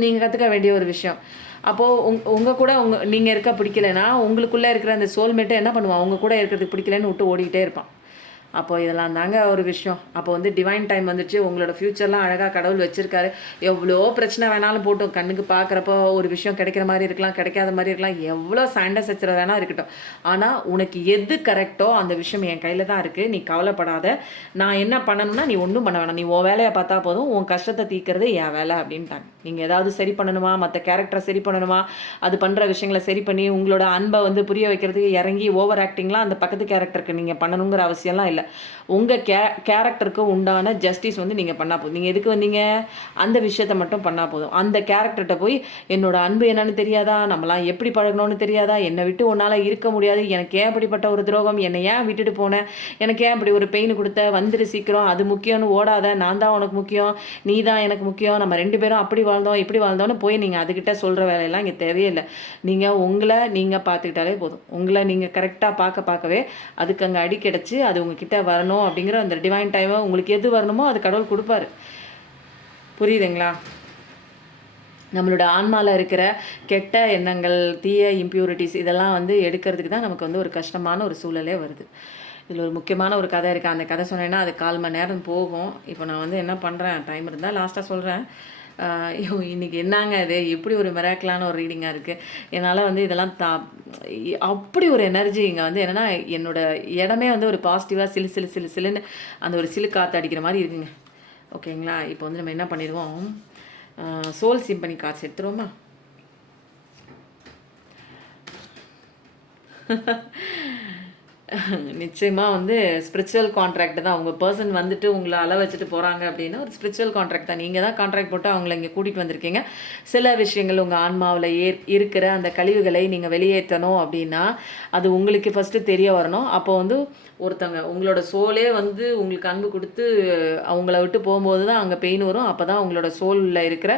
நீங்கள் கற்றுக்க வேண்டிய ஒரு விஷயம். அப்போது உங்கள் கூட நீங்கள் இருக்க பிடிக்கலைன்னா உங்களுக்குள்ளே இருக்கிற அந்த சோல்மேட்டை என்ன பண்ணுவான், உங்கள் கூட இருக்கிறதுக்கு பிடிக்கலன்னு விட்டு ஓடிக்கிட்டே இருப்பான். அப்போ இதெல்லாம் தாங்க ஒரு விஷயம். அப்போ டிவைன் டைம் வந்துச்சு. உங்களோட ஃப்யூச்சர்லாம் அழகாக கடவுள் வச்சுருக்காரு. எவ்வளோ பிரச்சனை வேணாலும் போட்டும், கண்ணுக்கு பார்க்குறப்போ ஒரு விஷயம் கிடைக்கிற மாதிரி இருக்கலாம், கிடைக்காத மாதிரி இருக்கலாம், எவ்வளோ சண்டை சச்சரவு வேணால் இருக்கட்டும். ஆனால் உனக்கு எது கரெக்டோ அந்த விஷயம் என் கையில் தான் இருக்குது. நீ கவலைப்படாத. நான் என்ன பண்ணணும்னா நீ ஒன்றும் பண்ண வேணாம். நீ உன் வேலையை பார்த்தா போதும். உன் கஷ்டத்தை தீர்க்கறது என் வேலை அப்படின்ட்டாங்க. நீங்கள் ஏதாவது சரி பண்ணணுமா, மற்ற கேரக்டரை சரி பண்ணணுமா, அது பண்ணுற விஷயங்களை சரி பண்ணி உங்களோட அன்பை புரிய வைக்கிறதுக்கு இறங்கி ஓவர் ஆக்டிங்லாம் அந்த பக்கத்து கேரக்டருக்கு நீங்கள் பண்ணணுங்கிற அவசியம்லாம் இல்லை. உங்கள் கேரக்டருக்கு உண்டான ஜஸ்டிஸ் நீங்கள் பண்ணால் போதும். நீங்கள் எதுக்கு வந்தீங்க, அந்த விஷயத்தை மட்டும் பண்ணால் போதும். அந்த கேரக்டர்கிட்ட போய் என்னோட அன்பு என்னன்னு தெரியாதா, நம்மளாம் எப்படி பழகணும்னு தெரியாதா, என்னை விட்டு உன்னால் இருக்க முடியாது, எனக்கு ஏன் இப்படிப்பட்ட ஒரு துரோகம், என்னை ஏன் விட்டுட்டு போனேன், எனக்கு ஏன் இப்படி ஒரு பெயின் கொடுத்த, வந்துட்டு சீக்கிரம், அது முக்கியம்னு ஓடாத, நான் தான் உனக்கு முக்கியம், நீ தான் எனக்கு முக்கியம், நம்ம 2 பேரும் அப்படி வாழ்ந்தோம் இப்படி வாழ்ந்தோன்னு போய் நீங்கள் அதுக்கிட்ட சொல்கிற வேலையெல்லாம் இங்கே தேவையில்லை. நீங்கள் உங்களை நீங்கள் பார்த்துக்கிட்டாலே போதும். உங்களை நீங்கள் கரெக்டாக பார்க்கவே அதுக்கு அங்கே அடி கிடச்சி அது உங்ககிட்ட வரணும் அப்படிங்கிற அந்த டிவைன் டைமை உங்களுக்கு எது வரணுமோ அது கடவுள் கொடுப்பாரு. புரியுதுங்களா? நம்மளோட ஆன்மாவில் இருக்கிற கெட்ட எண்ணங்கள், தீய இம்ப்யூரிட்டிஸ் இதெல்லாம் எடுக்கிறதுக்கு தான் நமக்கு ஒரு கஷ்டமான ஒரு சூழலே வருது. இதில் ஒரு முக்கியமான ஒரு கதை இருக்குது. அந்த கதை சொன்னேன்னா அது 1/4 மணி நேரம் போகும். இப்போ நான் என்ன பண்ணுறேன், டைம் இருந்தால் லாஸ்ட்டாக சொல்கிறேன். இன்றைக்கி என்னங்க இது, எப்படி ஒரு மிராக்கிளான ஒரு ரீடிங்காக இருக்குது. என்னால் இதெல்லாம் அப்படி ஒரு எனர்ஜி இங்கே என்னென்னா என்னோடய இடமே ஒரு பாசிட்டிவாக சிலுன்னு அந்த ஒரு சிலு காற்று அடிக்கிற மாதிரி இருக்குங்க. ஓகேங்களா? இப்போ நம்ம என்ன பண்ணிடுவோம், சோல் சிம்பனி கார்ட்ஸ் எடுத்துருவோமா? நிச்சயமாக ஸ்பிரிச்சுவல் கான்ட்ராக்ட் தான். உங்கள் பர்சன் உங்களை அள வச்சுட்டு போகிறாங்க அப்படின்னா ஒரு ஸ்பிரிச்சுவல் கான்ட்ராக்ட் தான். நீங்கள் தான் கான்ட்ராக்ட் போட்டு அவங்கள இங்கே கூட்டிகிட்டு வந்திருக்கீங்க. சில விஷயங்கள் உங்கள் ஆன்மாவில் இருக்கிற அந்த கழிவுகளை நீங்கள் வெளியேற்றணும் அப்படின்னா அது உங்களுக்கு ஃபஸ்ட்டு தெரிய வரணும். அப்போ ஒருத்தங்க உங்களோட சோலே உங்களுக்கு அன்பு கொடுத்து அவங்கள விட்டு போகும்போது தான் அங்கே பெயின் வரும். அப்போ தான் உங்களோட சோலில் இருக்கிற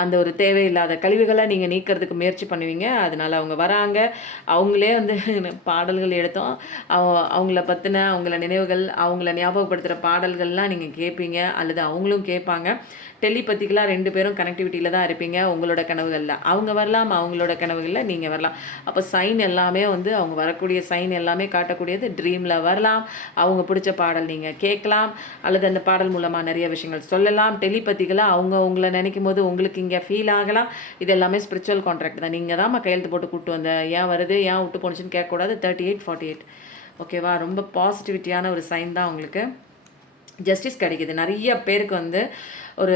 அந்த ஒரு தேவையில்லாத கழிவுகளை நீங்கள் நீக்கிறதுக்கு முயற்சி பண்ணுவீங்க. அதனால் அவங்க வராங்க. அவங்களே பாடல்கள் எடுத்தோம், அவங்கள பற்றின அவங்கள நினைவுகள், அவங்கள ஞாபகப்படுத்துகிற பாடல்கள்லாம் நீங்கள் கேட்பீங்க, அல்லது அவங்களும் கேட்பாங்க. டெலிபதிக்கலாக 2 பேரும் கனெக்டிவிட்டியில் தான் இருப்பீங்க. உங்களோட கனவுகளில் அவங்க வரலாம், அவங்களோட கனவுகளில் நீங்கள் வரலாம். அப்போ சைன் எல்லாமே அவங்க வரக்கூடிய சைன் எல்லாமே காட்டக்கூடியது ட்ரீமில் வரலாம். அவங்க பிடிச்ச பாடல் நீங்கள் கேட்கலாம், அல்லது அந்த பாடல் மூலமாக நிறைய விஷயங்கள் சொல்லலாம். டெலிபதிக்கலாக அவங்க உங்களை நினைக்கும் போது உங்களுக்கு இங்கே ஃபீல் ஆகலாம். இது எல்லாமே ஸ்பிரிச்சுவல் கான்ட்ராக்ட் தான். நீங்கள் தான் கையெழுத்து போட்டு கூப்பிட்டு வந்த, ஏன் வருது ஏன் விட்டு போணுச்சுன்னு கேட்கக்கூடாது. 38, 48 ஓகேவா? ரொம்ப பாசிட்டிவிட்டியான ஒரு சைன் தான் உங்களுக்கு. ஜஸ்டிஸ் கிடைக்குது. நிறைய பேருக்கு வந்து ஒரு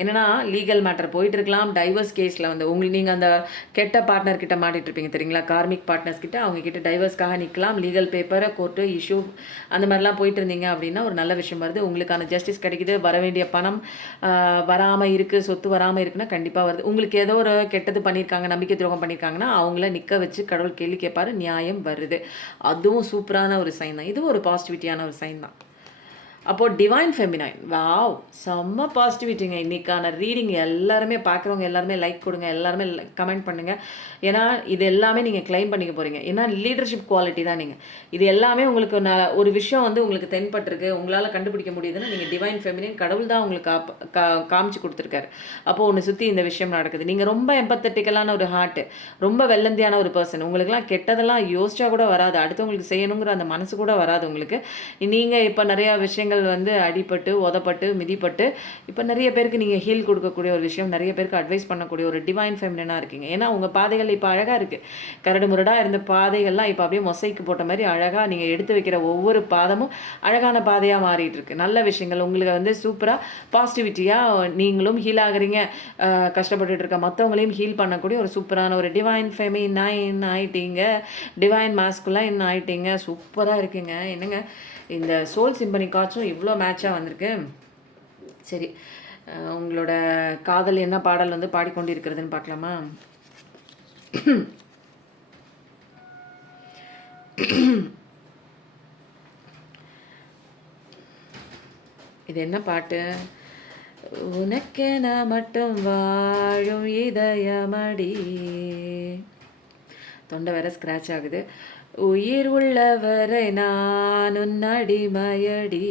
என்னன்னா, லீகல் மேட்டர் போயிட்டுருக்கலாம். டைவர்ஸ் கேஸில வந்து நீங்க அந்த கெட்ட பார்ட்னர் கிட்ட மாட்டிட்டுருப்பீங்க தெரியுங்களா? கார்மிக் பார்ட்னர்ஸ் கிட்ட அவங்க கிட்ட டைவர்ஸ்க்காக நிக்கலாம். லீகல் பேப்பர கோர்ட்டு இஷ்யூ அந்த மாரிலாம் போயிட்டு இருந்தீங்க அப்படின்னா, ஒரு நல்ல விஷயம் வருது. உங்களுக்கான ஜஸ்டிஸ் கிடைக்குது. வர வேண்டிய பணம் வராம இருக்கு, சொத்து வராம இருக்குன்னா கண்டிப்பா வருது. உங்களுக்கு ஏதோ ஒரு கெட்டது பண்ணியிருக்காங்க, நம்பிக்கை துரோகம் பண்ணியிருக்காங்கன்னா, அவங்கள நிக்க வச்சு கடவுள் கேள்வி கேட்பாரு. நியாயம் வருது. அதுவும் சூப்பரான ஒரு சைன் தான். இதுவும் ஒரு பாசிட்டிவிட்டியான ஒரு சைன் தான். அப்போது டிவைன் ஃபெமினைன் வாவ் செம்ம பாசிட்டிவிட்டிங்க. இன்றைக்கான ரீடிங் எல்லாருமே பார்க்குறவங்க எல்லாருமே லைக் கொடுங்க, எல்லாருமே கமெண்ட் பண்ணுங்கள். ஏன்னா இது எல்லாமே நீங்கள் கிளைம் பண்ணிக்க போகிறீங்க. ஏன்னா லீடர்ஷிப் குவாலிட்டி தான் நீங்கள். இது எல்லாமே உங்களுக்கு ஒரு விஷயம் வந்து உங்களுக்கு தென்பட்டிருக்கு, உங்களால் கண்டுபிடிக்க முடியுதுன்னா நீங்கள் டிவைன் ஃபெமினைன் கடவுள் தான் உங்களுக்கு காமிச்சு கொடுத்துருக்காரு. அப்போது ஒன்று சுற்றி இந்த விஷயம் நடக்குது. நீங்கள் ரொம்ப எம்பத்தட்டிக்கலான ஒரு ஹார்ட்டு, ரொம்ப வெள்ளந்தியான ஒரு பர்சன். உங்களுக்குலாம் கெட்டதெல்லாம் யோசிச்சா கூட வராது, அடுத்தவங்களுக்கு செய்யணுங்கிற அந்த மனசு கூட வராது உங்களுக்கு. நீங்கள் இப்போ நிறையா விஷயங்கள் வந்து அடிபட்டு உதப்பட்டு மிதிப்பட்டு இப்போ நிறைய பேருக்கு நீங்கள் ஹீல் கொடுக்கக்கூடிய ஒரு விஷயம், நிறைய பேருக்கு அட்வைஸ் பண்ணக்கூடிய ஒரு டிவைன் ஃபெமினாக இருக்கீங்க. ஏன்னா உங்கள் பாதைகள் இப்போ அழகாக இருக்குது. கரடு முரடாக இருந்த பாதைகள்லாம் இப்போ அப்படியே மொசைக்கு போட்ட மாதிரி அழகாக நீங்கள் எடுத்து வைக்கிற ஒவ்வொரு பாதமும் அழகான பாதையாக மாறிட்டு இருக்கு. நல்ல விஷயங்கள் உங்களுக்கு வந்து சூப்பராக பாசிட்டிவிட்டியாக நீங்களும் ஹீல் ஆகுறீங்க. கஷ்டப்பட்டுட்டு இருக்க மற்றவங்களையும் ஹீல் பண்ணக்கூடிய ஒரு சூப்பரான ஒரு டிவைன் ஃபெமினைன் ஆயிட்டீங்க, டிவைன் மாஸ்குலைன் ஆயிட்டீங்க. சூப்பராக இருக்குங்க. என்னங்க இந்த சோல் சிம்பனி காட்சும் இவ்வளோ மேட்சாக வந்திருக்கு. சரி, உங்களோட காதல் என்ன பாடல் வந்து பாடிக்கொண்டிருக்கிறதுன்னு பார்க்கலாமா? இது என்ன பாட்டு? உனக்கென மட்டும் வாழும் இதயமடி. தொண்டை வேற ஸ்க்ராட்ச் ஆகுது. உயிர் உள்ளவரை நான் உன் அடிமையடி.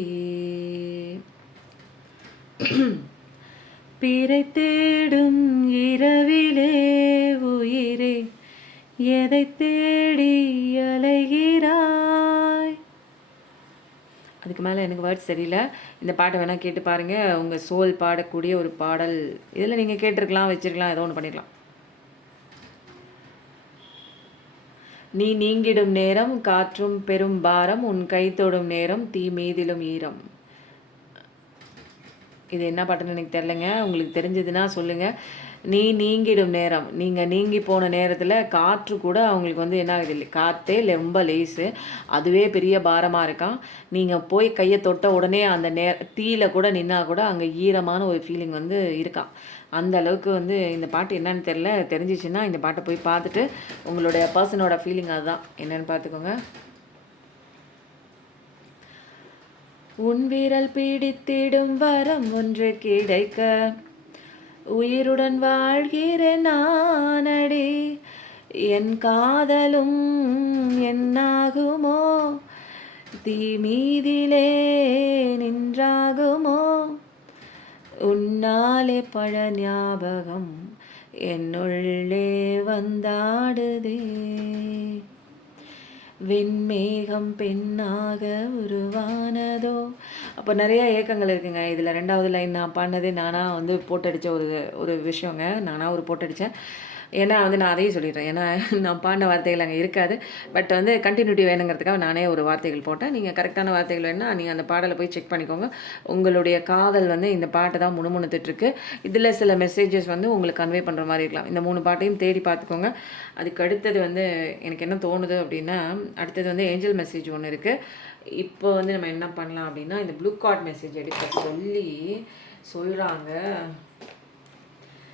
பிறை தேடும் இரவிலே உயிரே எதை தேடி அலைகிறாய். அதுக்கு மேலே எனக்கு வேர்ட்ஸ் தெரியல. இந்த பாட்டை வேணால் கேட்டு பாருங்கள். உங்கள் சோல் பாடக்கூடிய ஒரு பாடல். இதில் நீங்கள் கேட்டிருக்கலாம், வச்சிருக்கலாம், ஏதோ ஒன்று பண்ணிடலாம். நீ நீங்கிடும் நேரம் காற்றும் பெரும் பாரம், உன் கை தொடும் நேரம் தீ மீதிலும் ஈரம். இது என்ன பாட்டுன்னு எனக்கு தெரிலங்க. உங்களுக்கு தெரிஞ்சதுன்னா சொல்லுங்கள். நீ நீங்கிடும் நேரம், நீங்கள் நீங்கி போன நேரத்தில் காற்று கூட அவங்களுக்கு வந்து என்ன ஆகுது இல்லை, காற்றே ரொம்ப லேஸு, அதுவே பெரிய பாரமாக இருக்கான். நீங்கள் போய் கையை தொட்ட உடனே அந்த தீயில கூட நின்னா கூட அங்கே ஈரமான ஒரு ஃபீலிங் வந்து இருக்கான். அந்த அளவுக்கு வந்து இந்த பாட்டு என்னன்னு தெரில. தெரிஞ்சிச்சுன்னா இந்த பாட்டை போய் பார்த்துட்டு உங்களுடைய பர்சனோட ஃபீலிங் அதுதான் என்னன்னு பார்த்துக்கோங்க. உன் விரல் பிடித்திடும் வரம் ஒன்று கிடைக்க உயிருடன் வாழ்கிறேன் நானடி. என் காதலும் என்னாகுமோ, தீ மீதிலே நின்றாகுமோ, உன்னாலே பழ ஞாபகம் என்னுள்ளே வந்தாடுதே. வெண்மேகம் பெண்ணாக உருவானதோ. அப்போ நிறையா ஏக்கங்கள் இருக்குங்க. இதில் 2வது லைன் நான் பாடினது நானாக வந்து போட்டடித்த ஒரு விஷயங்க. நானாக ஒரு போட்டடித்தேன். ஏன்னா வந்து நான் அதையும் சொல்லிடுறேன். ஏன்னா நான் பாடின வார்த்தைகள் அங்கே இருக்காது. பட் வந்து கண்டினியூட்டி வேணுங்கிறதுக்காக நானே ஒரு வார்த்தைகள் போட்டேன். நீங்கள் கரெக்டான வார்த்தைகள் வேணுன்னா நீங்கள் அந்த பாடலை போய் செக் பண்ணிக்கோங்க. உங்களுடைய காதல் வந்து இந்த பாட்டை தான் முணுமுணுத்துட்ருக்கு. இதில் சில மெசேஜஸ் வந்து உங்களுக்கு கன்வே பண்ணுற மாதிரி இருக்கலாம். இந்த 3 பாட்டையும் தேடி பார்த்துக்கோங்க. அதுக்கு அடுத்தது வந்து எனக்கு என்ன தோணுது அப்படின்னா, அடுத்தது வந்து ஏஞ்சல் மெசேஜ் ஒன்று இருக்குது. இப்போ வந்து நம்ம என்ன பண்ணலாம் அப்படின்னா, இந்த ப்ளூ கார்ட் மெசேஜ் எடுக்க சொல்கிறாங்க.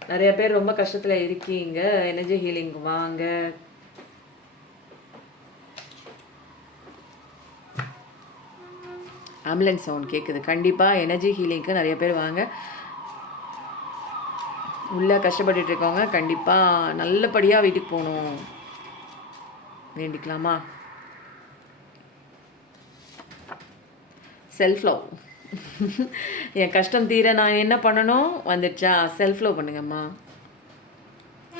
நிறைய பேர் ரொம்ப கஷ்டத்தில் இருக்கீங்க, எனர்ஜி ஹீலிங் வாங்க. ஆம்புலன்ஸ் சவுண்ட் கேட்குது. கண்டிப்பாக எனர்ஜி ஹீலிங்க்கு நிறைய பேர் வாங்க. உள்ளே கஷ்டப்பட்டுட்டு இருக்கவங்க கண்டிப்பாக நல்லபடியாக வீட்டுக்கு போகணும் வேண்டிக்கலாமா? Self love. என் கஷ்டம் தீர நான் என்ன பண்ணணும் வந்துடுச்சா? செல்ஃப் லவ் பண்ணுங்கம்மா.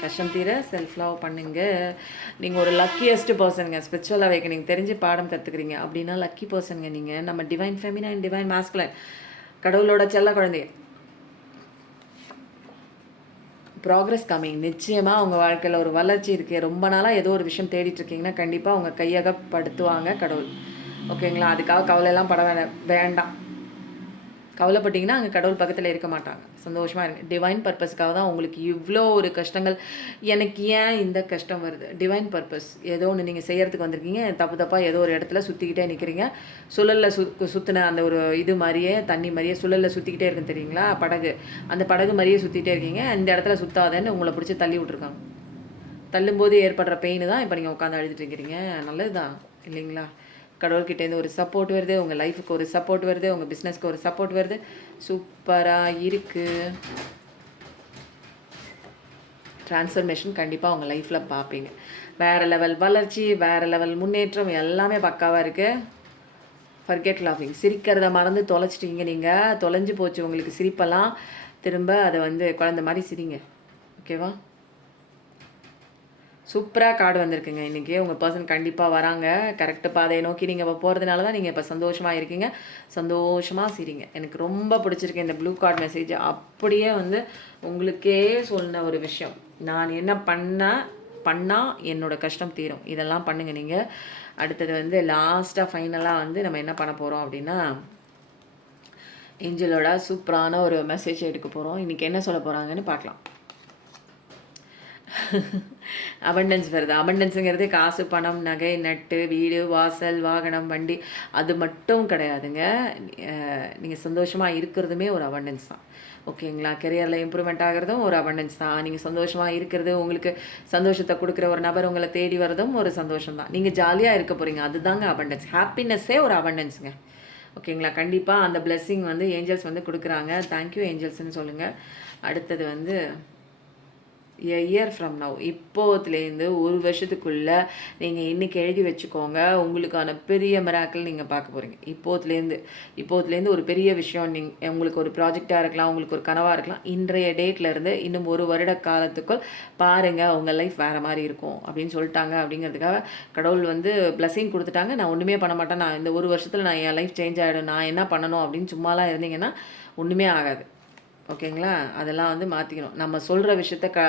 கஷ்டம் தீர செல்ஃப் லவ் பண்ணுங்க. நீங்கள் ஒரு லக்கியஸ்ட் பர்சனுங்க. ஸ்பிரிச்சுவல் அவேக்கனிங் தெரிஞ்சு பாடம் கற்றுக்குறீங்க அப்படின்னா லக்கி பர்சனுங்க நீங்கள். நம்ம டிவைன் ஃபெமினைன், டிவைன் மாஸ்குலைன், கடவுளோட செல்ல குழந்தைய. Progress coming. நிச்சயமாக உங்கள் வாழ்க்கையில் ஒரு வளர்ச்சி இருக்குது. ரொம்ப நாளாக ஏதோ ஒரு விஷயம் தேடிட்டுருக்கீங்கன்னா கண்டிப்பாக உங்கள் கையகப்படுத்துவாங்க கடவுள். ஓகேங்களா? அதுக்காக கவலையெல்லாம் பட வேண்டாம். கவலைப்பட்டீங்கன்னா அங்கே கடவுள் பக்கத்தில் இருக்க மாட்டாங்க. சந்தோஷமாக இருங்க. டிவைன் பர்பஸ்க்காக தான் உங்களுக்கு இவ்வளோ ஒரு கஷ்டங்கள். எனக்கு ஏன் இந்த கஷ்டம் வருது? Divine purpose. ஏதோ ஒன்று நீங்கள் செய்கிறதுக்கு வந்திருக்கீங்க. தப்பு தப்பாக ஏதோ ஒரு இடத்துல சுற்றிக்கிட்டே நிற்கிறீங்க. சுழலில் சுற்றின அந்த ஒரு இது மாதிரியே, தண்ணி மாதிரியே சுழலில் சுற்றிக்கிட்டே இருக்குன்னு தெரியுங்களா? படகு. அந்த படகு மாதிரியே சுற்றிட்டே இருக்கீங்க. இந்த இடத்துல சுற்றாதேன்னு உங்களை பிடிச்சி தள்ளி விட்ருக்காங்க. தள்ளும்போது ஏற்படுற பெயின் தான் இப்போ நீங்கள் உட்காந்து அழுதுட்டு இருக்கிறீங்க. நல்லது தான் இல்லைங்களா? கடவுள்கிட்டேருந்து ஒரு சப்போர்ட் வருது, உங்கள் லைஃபுக்கு ஒரு சப்போர்ட் வருது, உங்கள் பிஸ்னஸ்க்கு ஒரு சப்போர்ட் வருது. சூப்பராக இருக்குது. ட்ரான்ஸ்ஃபர்மேஷன் கண்டிப்பாக உங்கள் லைஃப்பில் பார்ப்பீங்க. வேறு லெவல் வளர்ச்சி, வேறு லெவல் முன்னேற்றம் எல்லாமே பக்காவாக இருக்குது. ஃபர்கெட் லாஃபிங். சிரிக்கிறத மறந்து தொலைச்சிட்டீங்க நீங்கள். தொலைஞ்சு போச்சு உங்களுக்கு சிரிப்பெல்லாம். திரும்ப அதை வந்து குழந்த மாதிரி சிரிங்க. ஓகேவா? சூப்பராக கார்டு வந்திருக்குங்க இன்றைக்கி. உங்கள் பர்சன் கண்டிப்பாக வராங்க. கரெக்டு பாதையை நோக்கி நீங்கள் இப்போ போகிறதுனால தான் நீங்கள் இப்போ சந்தோஷமாக இருக்கீங்க. சந்தோஷமாக சிரிங்க. எனக்கு ரொம்ப பிடிச்சிருக்கு இந்த ப்ளூ கார்டு மெசேஜ். அப்படியே வந்து உங்களுக்கே சொன்ன ஒரு விஷயம். நான் என்ன பண்ணால் என்னோடய கஷ்டம் தீரும். இதெல்லாம் பண்ணுங்கள் நீங்கள். அடுத்தது வந்து லாஸ்ட்டாக ஃபைனலாக வந்து நம்ம என்ன பண்ண போகிறோம் அப்படின்னா, ஏஞ்சலோட சூப்பரான ஒரு மெசேஜ் எடுக்க போகிறோம். இன்றைக்கி என்ன சொல்ல போகிறாங்கன்னு பார்க்கலாம். அபண்டன்ஸ் வருது. அபண்டன்ஸுங்கிறது காசு, பணம், நகை, நட்டு, வீடு, வாசல், வாகனம், வண்டி அது மட்டும் கிடையாதுங்க. நீங்கள் சந்தோஷமாக இருக்கிறதுமே ஒரு அபண்டன்ஸ் தான். ஓகேங்களா? கெரியரில் இம்ப்ரூவ்மெண்ட் ஆகிறதும் ஒரு அபண்டன்ஸ் தான். நீங்கள் சந்தோஷமாக இருக்கிறது, உங்களுக்கு சந்தோஷத்தை கொடுக்குற ஒரு நபர் உங்களை தேடி வரதும் ஒரு சந்தோஷம் தான். நீங்கள் ஜாலியாக இருக்க போகிறீங்க. அதுதாங்க அபண்டன்ஸ். ஹாப்பினஸ்ஸே ஒரு அபண்டன்ஸுங்க. ஓகேங்களா? கண்டிப்பாக அந்த பிளெஸ்ஸிங் வந்து ஏஞ்சல்ஸ் வந்து கொடுக்குறாங்க. தேங்க்யூ ஏஞ்சல்ஸ்ன்னு சொல்லுங்கள். அடுத்தது வந்து இயர் ஃப்ரம் நவ், இப்போத்துலேருந்து ஒரு வருஷத்துக்குள்ளே நீங்கள் இன்றைக்கி எழுதி வச்சுக்கோங்க. உங்களுக்கான பெரிய மிராக்கிள் நீங்கள் பார்க்க போகிறீங்க. இப்போத்துலேருந்து ஒரு பெரிய விஷயம். உங்களுக்கு ஒரு ப்ராஜெக்டாக இருக்கலாம், உங்களுக்கு ஒரு கனவாக இருக்கலாம். இன்றைய டேட்லேருந்து இன்னும் ஒரு வருட காலத்துக்குள் பாருங்கள், உங்கள் லைஃப் வேறு மாதிரி இருக்கும் அப்படின்னு சொல்லிட்டாங்க. அப்படிங்கிறதுக்காக கடவுள் வந்து பிளஸிங் கொடுத்துட்டாங்க. நான் ஒன்றுமே பண்ண மாட்டேன், நான் இந்த ஒரு வருஷத்தில் நான் என் லைஃப் சேஞ்ச் ஆகிடும், நான் என்ன பண்ணணும் அப்படின்னு சும்மாலாம் இருந்தீங்கன்னா ஒன்றுமே ஆகாது. ஓகேங்களா? அதெல்லாம் வந்து மாற்றிக்கணும். நம்ம சொல்கிற விஷயத்த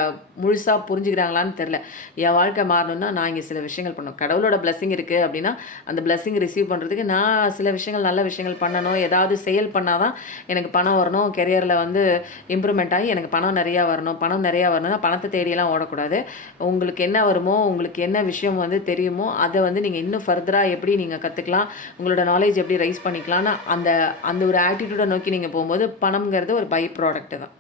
முழுசாக புரிஞ்சுக்கிறாங்களான்னு தெரில. என் வாழ்க்கை மாறணுன்னா நான் இங்கே சில விஷயங்கள் பண்ணணும். கடவுளோட பிளெஸ்ஸிங் இருக்குது அப்படின்னா அந்த பிளெஸ்ஸிங் ரிசீவ் பண்ணுறதுக்கு நான் சில விஷயங்கள், நல்ல விஷயங்கள் பண்ணணும். ஏதாவது செயல் பண்ணால் தான் எனக்கு பணம் வரணும். கெரியரில் வந்து இம்ப்ரூவ்மெண்ட் ஆகி எனக்கு பணம் நிறையா வரணும். பணம் நிறையா வரணும்னா பணத்தை தேடியெல்லாம் ஓடக்கூடாது. உங்களுக்கு என்ன வருமோ, உங்களுக்கு என்ன விஷயம் வந்து தெரியுமோ அதை வந்து நீங்கள் இன்னும் ஃபர்தராக எப்படி நீங்கள் கற்றுக்கலாம், உங்களோட நாலேஜ் எப்படி ரைஸ் பண்ணிக்கலாம்னா அந்த அந்த ஒரு ஆட்டிடியூடை நோக்கி நீங்கள் போகும்போது பணம்ங்கிறது ஒரு பை ப்ராடக்ட்டு தான்.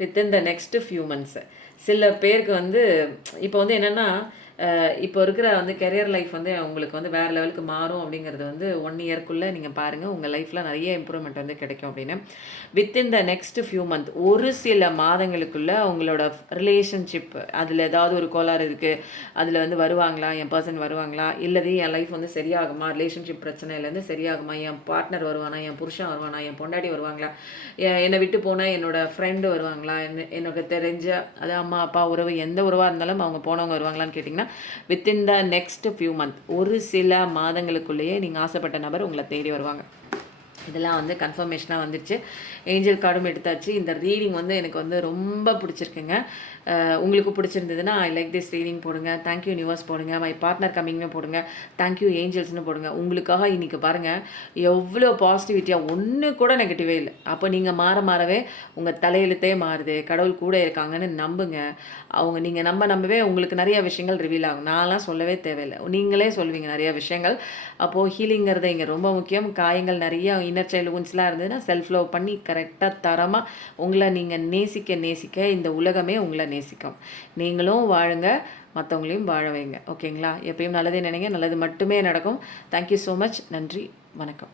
Within the next few months சில பேருக்கு வந்து இப்போ வந்து என்னென்னா, இப்போ இருக்கிற வந்து கெரியர் லைஃப் வந்து உங்களுக்கு வந்து வேறு லெவலுக்கு மாறும் அப்படிங்கிறது வந்து 1 இயர்க்குள்ளே நீங்கள் பாருங்கள், உங்கள் லைஃப்பில் நிறைய இம்ப்ரூவ்மெண்ட் வந்து கிடைக்கும் அப்படின்னு. Within the next few month, ஒரு சில மாதங்களுக்குள்ளே உங்களோட ரிலேஷன்ஷிப் அதில் ஏதாவது ஒரு கோளாறு இருக்குது, அதில் வந்து வருவாங்களா, என் பர்சன் வருவாங்களா, இல்லது என் லைஃப் வந்து சரியாகுமா, ரிலேஷன்ஷிப் பிரச்சனையிலேருந்து சரியாகுமா, என் பார்ட்னர் வருவானா, என் புருஷன் வருவானா, என் பொண்டாட்டி வருவாங்களா, என்னை விட்டு போனால் என்னோடய ஃப்ரெண்டு வருவாங்களா, எனக்கு தெரிஞ்ச அது அம்மா அப்பா உறவு எந்த உறவாக இருந்தாலும் அவங்க போனவங்க வருவாங்களான்னு கேட்டிங்கன்னா, within the next few month, ஒரு சில மாதங்களுக்குள்ளேயே நீங்கள் ஆசைப்பட்ட நபர் உங்களை தேடி வருவாங்க. இதெல்லாம் வந்து கன்ஃபர்மேஷனாக வந்துடுச்சு. ஏஞ்சல் கார்டும் எடுத்தாச்சு. இந்த ரீடிங் வந்து எனக்கு வந்து ரொம்ப பிடிச்சிருக்குங்க. உங்களுக்கு பிடிச்சிருந்ததுன்னா ஐ லைக் திஸ் ரீடிங் போடுங்க. தேங்க்யூ யூனிவர்ஸ் போடுங்க. மை பார்ட்னர் கம்மிங்னு போடுங்க. தேங்க்யூ ஏஞ்சல்ஸ்னு போடுங்க. உங்களுக்காக இன்றைக்கி பாருங்கள் எவ்வளோ பாசிட்டிவிட்டியாக, ஒன்று கூட நெகட்டிவே இல்லை. அப்போ நீங்கள் மாறவே உங்கள் தலையெழுத்தே மாறுது. கடவுள் கூட இருக்காங்கன்னு நம்புங்க. அவங்க நீங்கள் நம்பவே உங்களுக்கு நிறைய விஷயங்கள் ரிவீல் ஆகும். நான்லாம் சொல்லவே தேவையில்லை, நீங்களே சொல்லுவீங்க நிறைய விஷயங்கள். அப்போது ஹீலிங்கிறது இங்கே ரொம்ப முக்கியம். காயங்கள் நிறைய இன்னர் சைல்டு உன்ஸ்லாம் இருந்ததுன்னா செல்ஃப் லவ் பண்ணி கரெக்டாக தரமாக உங்களை நீங்கள் நேசிக்க இந்த உலகமே உங்களை நேசிக்கும். நீங்களும் வாழுங்க, மற்றவங்களையும் வாழ வைங்க. ஓகேங்களா? எப்பயும் நல்லதே நினைங்க, நல்லது மட்டுமே நடக்கும். Thank you so much. நன்றி, வணக்கம்.